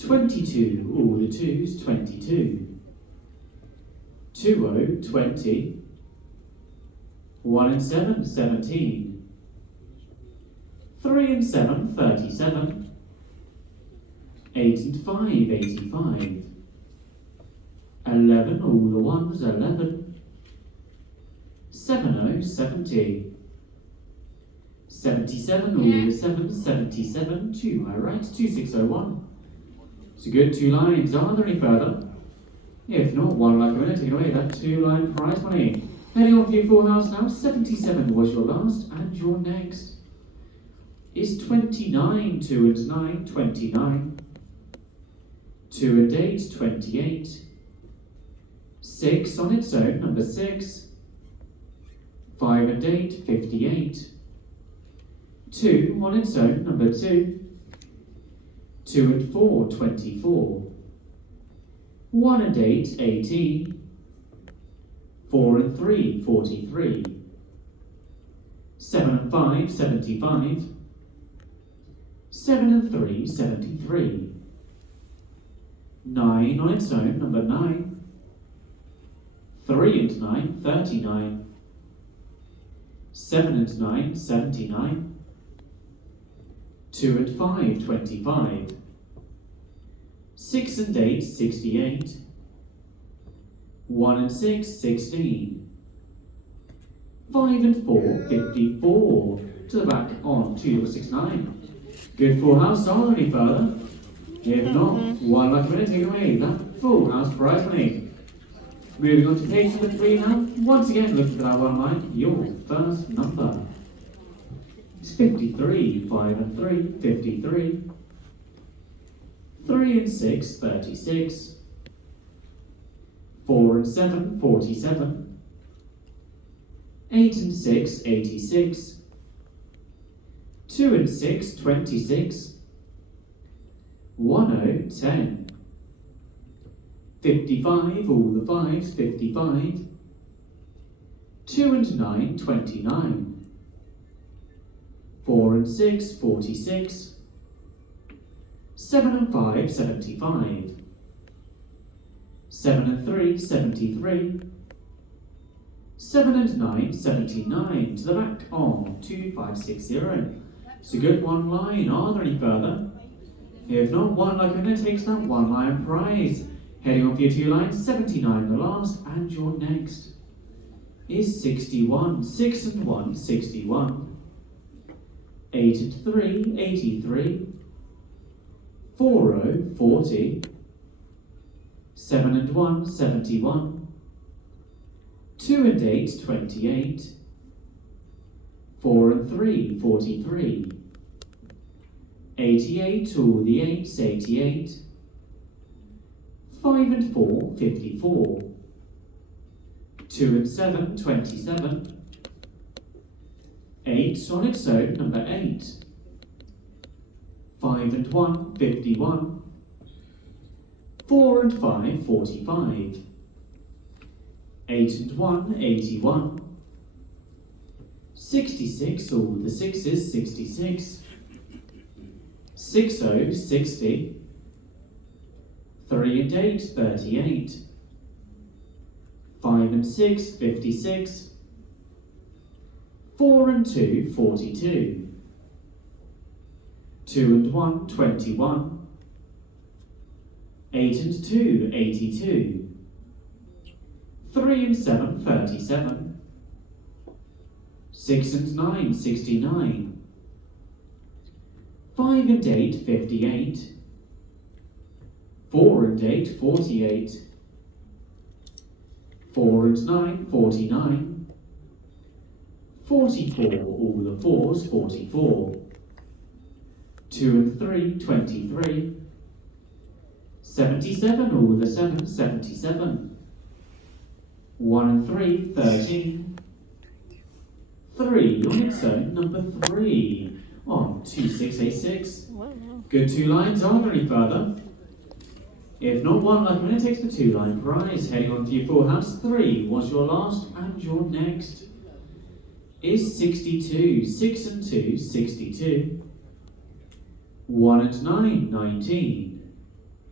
22, all the twos, 22. 20, 20. 1 and 7, 17. 3 and 7, 37. 8 and 5, 85. 11, all the ones, 11. 70, 70. 77, all the sevens, 77. To my right, 2601. So good, 2 lines. Are there any further? If not, one lucky winner taking away that 2-line prize money. Heading on for your full house now. 77 was your last, and your next is 29. 2 and 9, 29. 2 and 8, 28. 6 on its own, number 6. 5 and 8, 58. 2 on its own, number 2. 2 and 4, 24. 1 and 8, 18. 4 and 3, 43. 7 and 5, 75. 7 and 3, 73. 9 on its own, number 9. 3 and 9, 39. 7 and 9, 79. 2 and 5, 25. 6 and 8, 68. 1 and 6, 16. 5 and 4, 54. To the back on 269. Good full house, are there any further? If not, one lucky winner taking away that full house prize money. Moving on to page number 3 now. Once again, looking for that one line, your first number. It's 53, 5 and 3, 53. 3 and 6, 36. 4 and 7, 47. 8 and 6, 86. 2 and 6, 26. 10, 10. 55, all the 5s, 55. 2 and 9, 29. 4 and 6, 46. 7 and 5, 75. 7 and 3, 73. 7 and 9, 79. To the back on 2560. It's a good one line. Are there any further? If not, one lucky winner takes that 1 line prize. Heading on for your 2 lines, 79 the last, and your next is 61. 6 and 1, 61. 8 and 3, 83. 40, 40. 7 and 1, 71. 2 and 8, 28. 4 and 3, 43. 88, all the 8s, 88. 5 and 4, 54. 2 and 7, 27. 8 on its own, number 8. 5 and 1, 51. 4 and 5, 45. 8 and 1, 81. 66, all the 6s, 66. 60, 60. 3 and 8, 38. 5 and 6, 56. 4 and 2, 42. 2 and 1, 21. 8 and 2, 82. 3 and 7, 37. 6 and 9, 69. 5 and 8, 58. 4 and 8, 48. 4 and 9, 49. 44, all the 4s, 44. 2 and 3, 23. 77, all the 7s, 77. 1 and 3, 13. 3 on its own, number 3 on 2686. Good 2 lines, are there any further? If not, one lucky winner takes the 2-line prize. Heading on to your full house, 3 was your last, and your next is 62. 6 and 2, 62. 1 and 9, 19.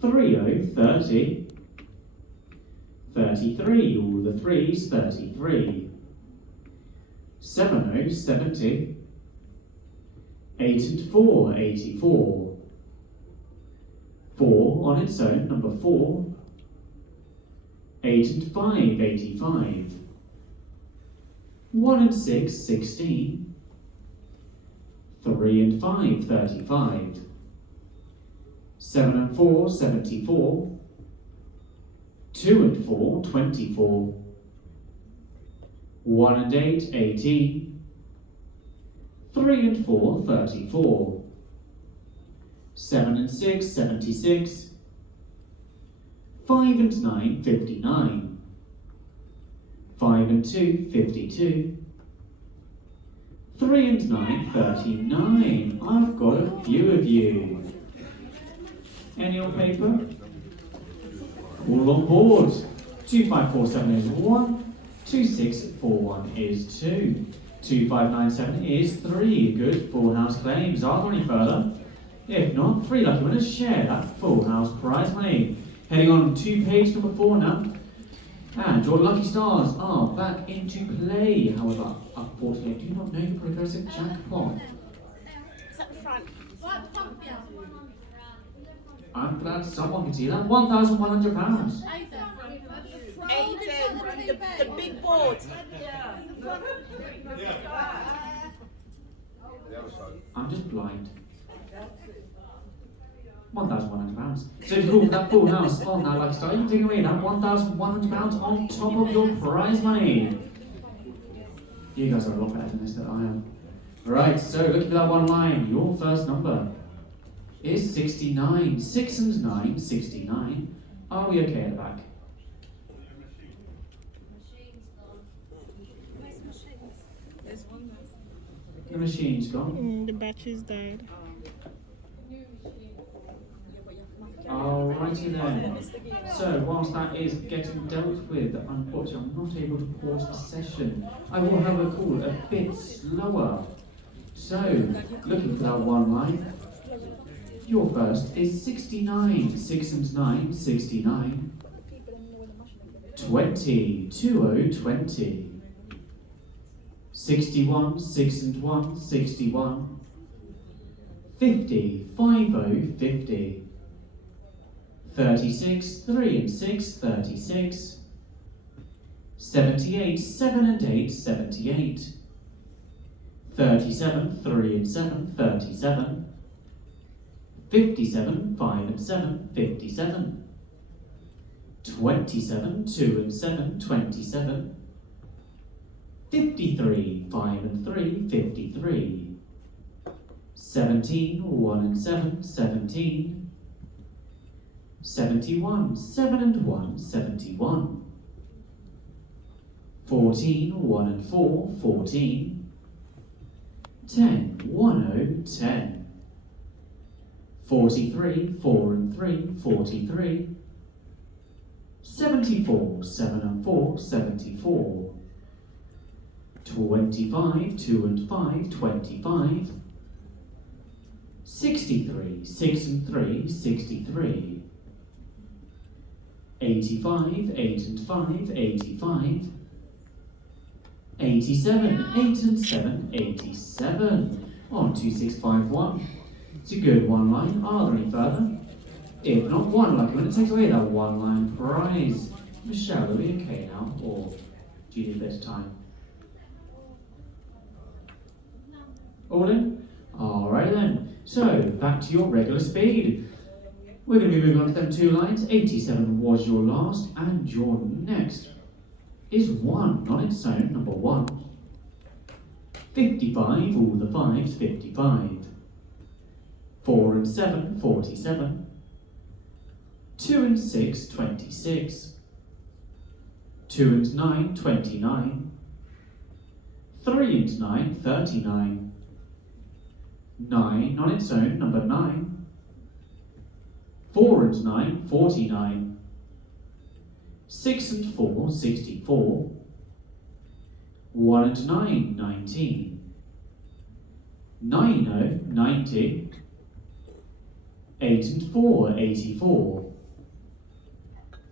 30, 30. 33, all the threes, 33. 70, 70. 8 and 4, 84. 4 on its own, number 4. 8 and 5, 85. 1 and 6, 16. 3 and 5, 35. 7 and 4, 74. 2 and 4, 24. 1 and 8, 18. 3 and 4, 34. 7 and 6, 76. 5 and 9, 59. 5 and 2, 52. 3 and 9, 39. I've got a few of you. Any on paper? All on board. 2547 is 1. 2641 is 2. 2597 is 3. Good full house claims. Are there any further? If not, 3 lucky winners share that full house prize money. Heading on to page number 4 now. And your lucky stars are back into play. However, unfortunately, I do not know the progressive jackpot. It's at the front. What? Pump, yeah. I'm glad someone can see that. £1,100. Aiden, the big board. I'm just blind. £1,100. So if you call for that full house on that lucky star, you can take away that £1,100 on top of your prize money. You guys are a lot better than this than I am. Right, so looking for that one line, your first number is 69. 6 and 9, 69. Are we okay at the back? The machine's gone. The batteries died. Alrighty then. So whilst that is getting dealt with, unfortunately I'm not able to pause the session. I will have a call a bit slower. So, looking for that one line. Your first is 69. 6 and 9, 69. 20, 20, 20. 61, 6 and 1, 61. 50, 50, 50. 36, 3 and 6, 36. 78, 7 and 8, 78. 37, 3 and 7, 37. 57, 5 and 7, 57. 27, 2 and 7, 27. 53, 5 and 3, 53. 17, 1 and 7, 17. 71, 7 and 1, 71. 14, 1 and 4, 14. 10, 1, 0, 10. 43, 4 and 3, 43. 74, 7 and 4, 74. 25, 2 and 5, 25. 63, 6 and 3, 63. 85, 8 and 5, 85. 87, 8 and 7, 87. On 2651. It's a good one line. Are there any further? If not, one lucky winner takes away that one line prize. Michelle, are we okay now? Or do you need a bit of time? All in? Alright then. So, back to your regular speed. We're going to be moving on to them 2 lines. 87 was your last, and your next is 1 on its own, number 1. 55, all the 5s, 55. 4 and 7, 47. 2 and 6, 26. 2 and 9, 29. 3 and 9, 39. 9 on its own, number 9. 4 and 9, 49. 6 and 4, 64. 1 and 9, 19. 90, 90. 8 and 4, 84.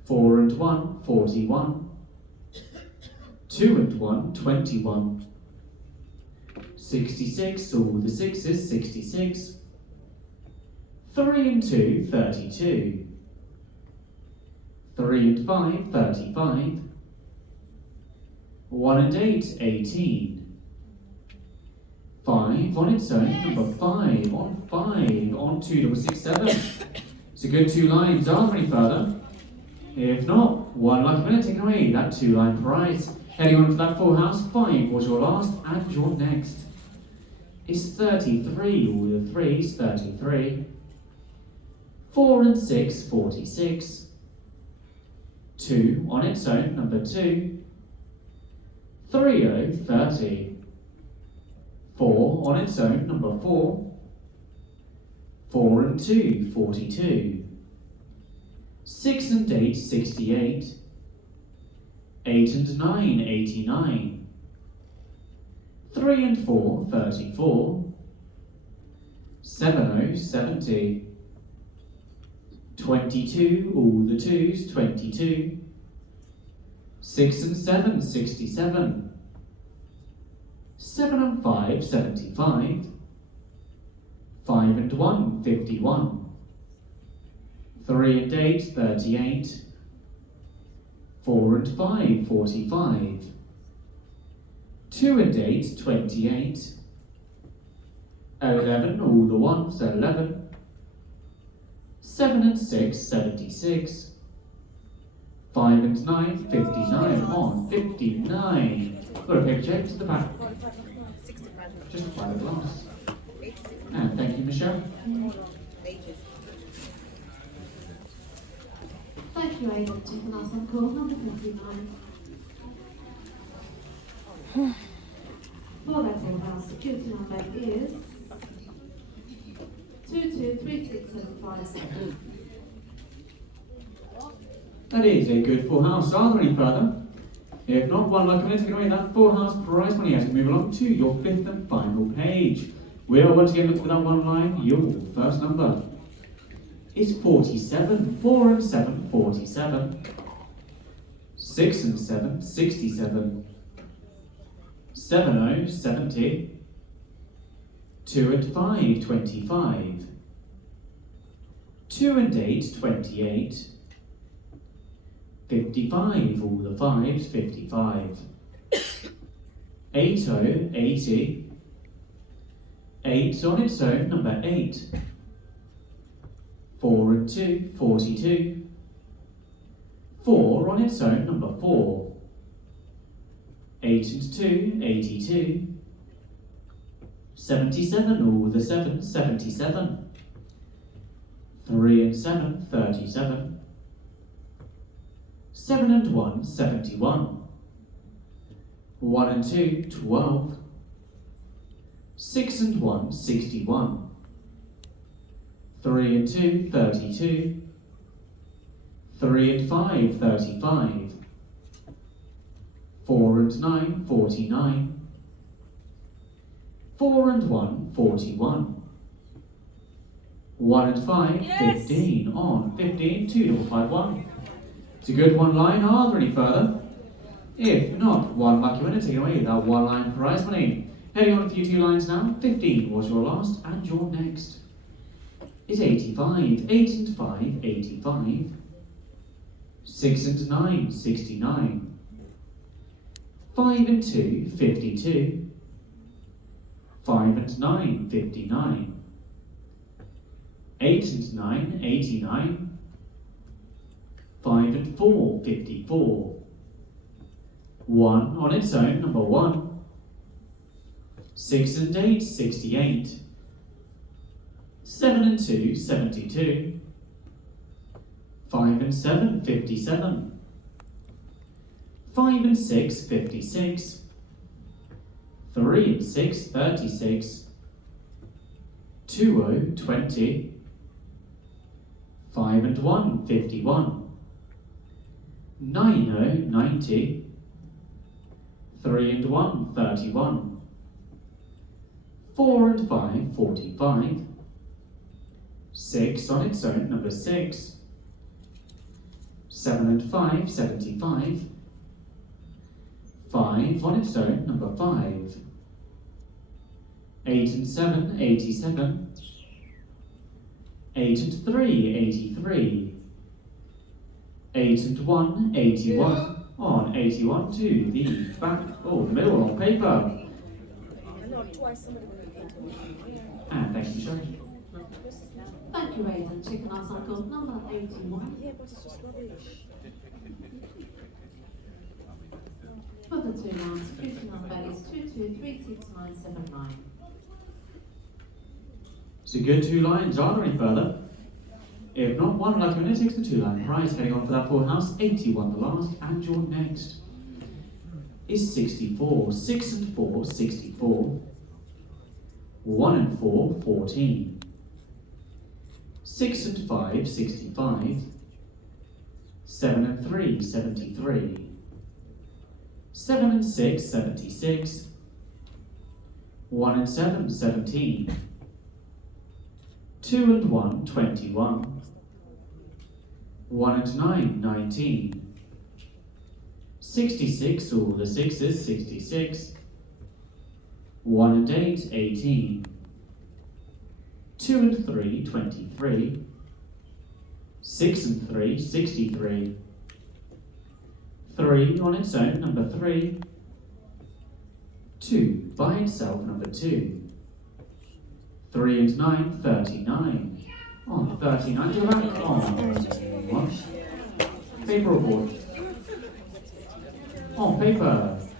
4 and 1, 41. 2 and 1, 21. 66, all the sixes, 66. 3 and 2, 32. 3 and 5, 35. 1 and 8, 18. 5 on its own, number 5 on 5, on 2667. It's a good 2 lines. Are there any further? If not, one lucky winner taking away that 2-line prize. Heading on for that full house, 5 was your last and your next. It's 33, all the 3s, 33. 4 and 6, 46. 2 on its own, number 2. 3, 30. 4 on its own, number 4. 4 and 2, 42. 6 and 8, 68. 8 and 9, 89. 3 and 4, 34. 7, 70. 22, all the 2s, 22. 6 and 7, 67. 7 and 5, 75. 5 and 1, 51. 3 and 8, 38. 4 and 5, 45. 2 and 8, 28. 11, all the 1s, 11. 7 and 6, 76. 5 and 9, 59 on 59. Got a paper check to the back. Just apply the glass. And thank you, Michelle. Thank you, Aidan. Taking last on call, number 59. For that full house, security number is 2236757. That is a good full house. Are there any further? If not, one lucky winner taking away that full house prize money as we move along to your 5th and final page. We'll once again look for that one line. Your first number is 47. 4 and 7, 47. 6 and 7, 67. 7, 70. 2 and 5, 25. 2 and 8, 28. 55, all the 5s, 55. 80, 80. 8 on its own, number 8. 4 and 2, 42. 4 on its own, number 4. 8 and 2, 82. 77, all the 7s, 77. 3 and 7, 37. 7 and 1, 71. 1 and 2, 12. 6 and 1, 61. 3 and 2, 32. 3 and 5, 35. 4 and 9, 49. 4 and 1, 41. 1 and 5, 15 on 15, 2551. It's a good one line. Are there any further? If not, one lucky winner taking away that 1 line prize money. Heading on for you 2 lines now. 15 was your last and your next is 85. 8 and 5, 85. 6 and 9, 69. 5 and 2, 52. 5 and 9, 59. 8 and 9, 89. 5 and 4, 54. 1 on its own, number 1. 6 and 8, 68. 7 and 2, 72. 5 and 7, 57. 5 and 6, 56. 3 and 6, 36. 20, 20. 5 and 1, 51. 90, 90. 3 and 1, 31. 4 and 5, 45. 6 on its own, number 6. 7 and 5, 75. 5 on its own, number 5. 8 and 7, 87. 8 and 3, 83. 8 and 1, 81. On 81 to the back, the middle on paper. And thank you, Sherry. Thank you, Aidan. Chicken Ice Uncle, number 81. For the 2 lines, 50 number is 2236,979. So good 2 lines. Are there any further? If not, one lucky winner takes the 2-line prize. Heading on for that full house, 81 the last, and your next is 64. 6 and 4, 64. 1 and 4, 14. 6 and 5, 65. 7 and 3, 73. 7 and 6, 76. 1 and 7, 17. 2 and 1, 21. 1 and 9, 19. 66, all the 6s, 66. 1 and 8, 18. 2 and 3, 23. 6 and 3, 63. 3 on its own, number 3. 2 by itself, number 2. 3 and 9, 39. On 39 to the back, on 1. Paper report. On paper.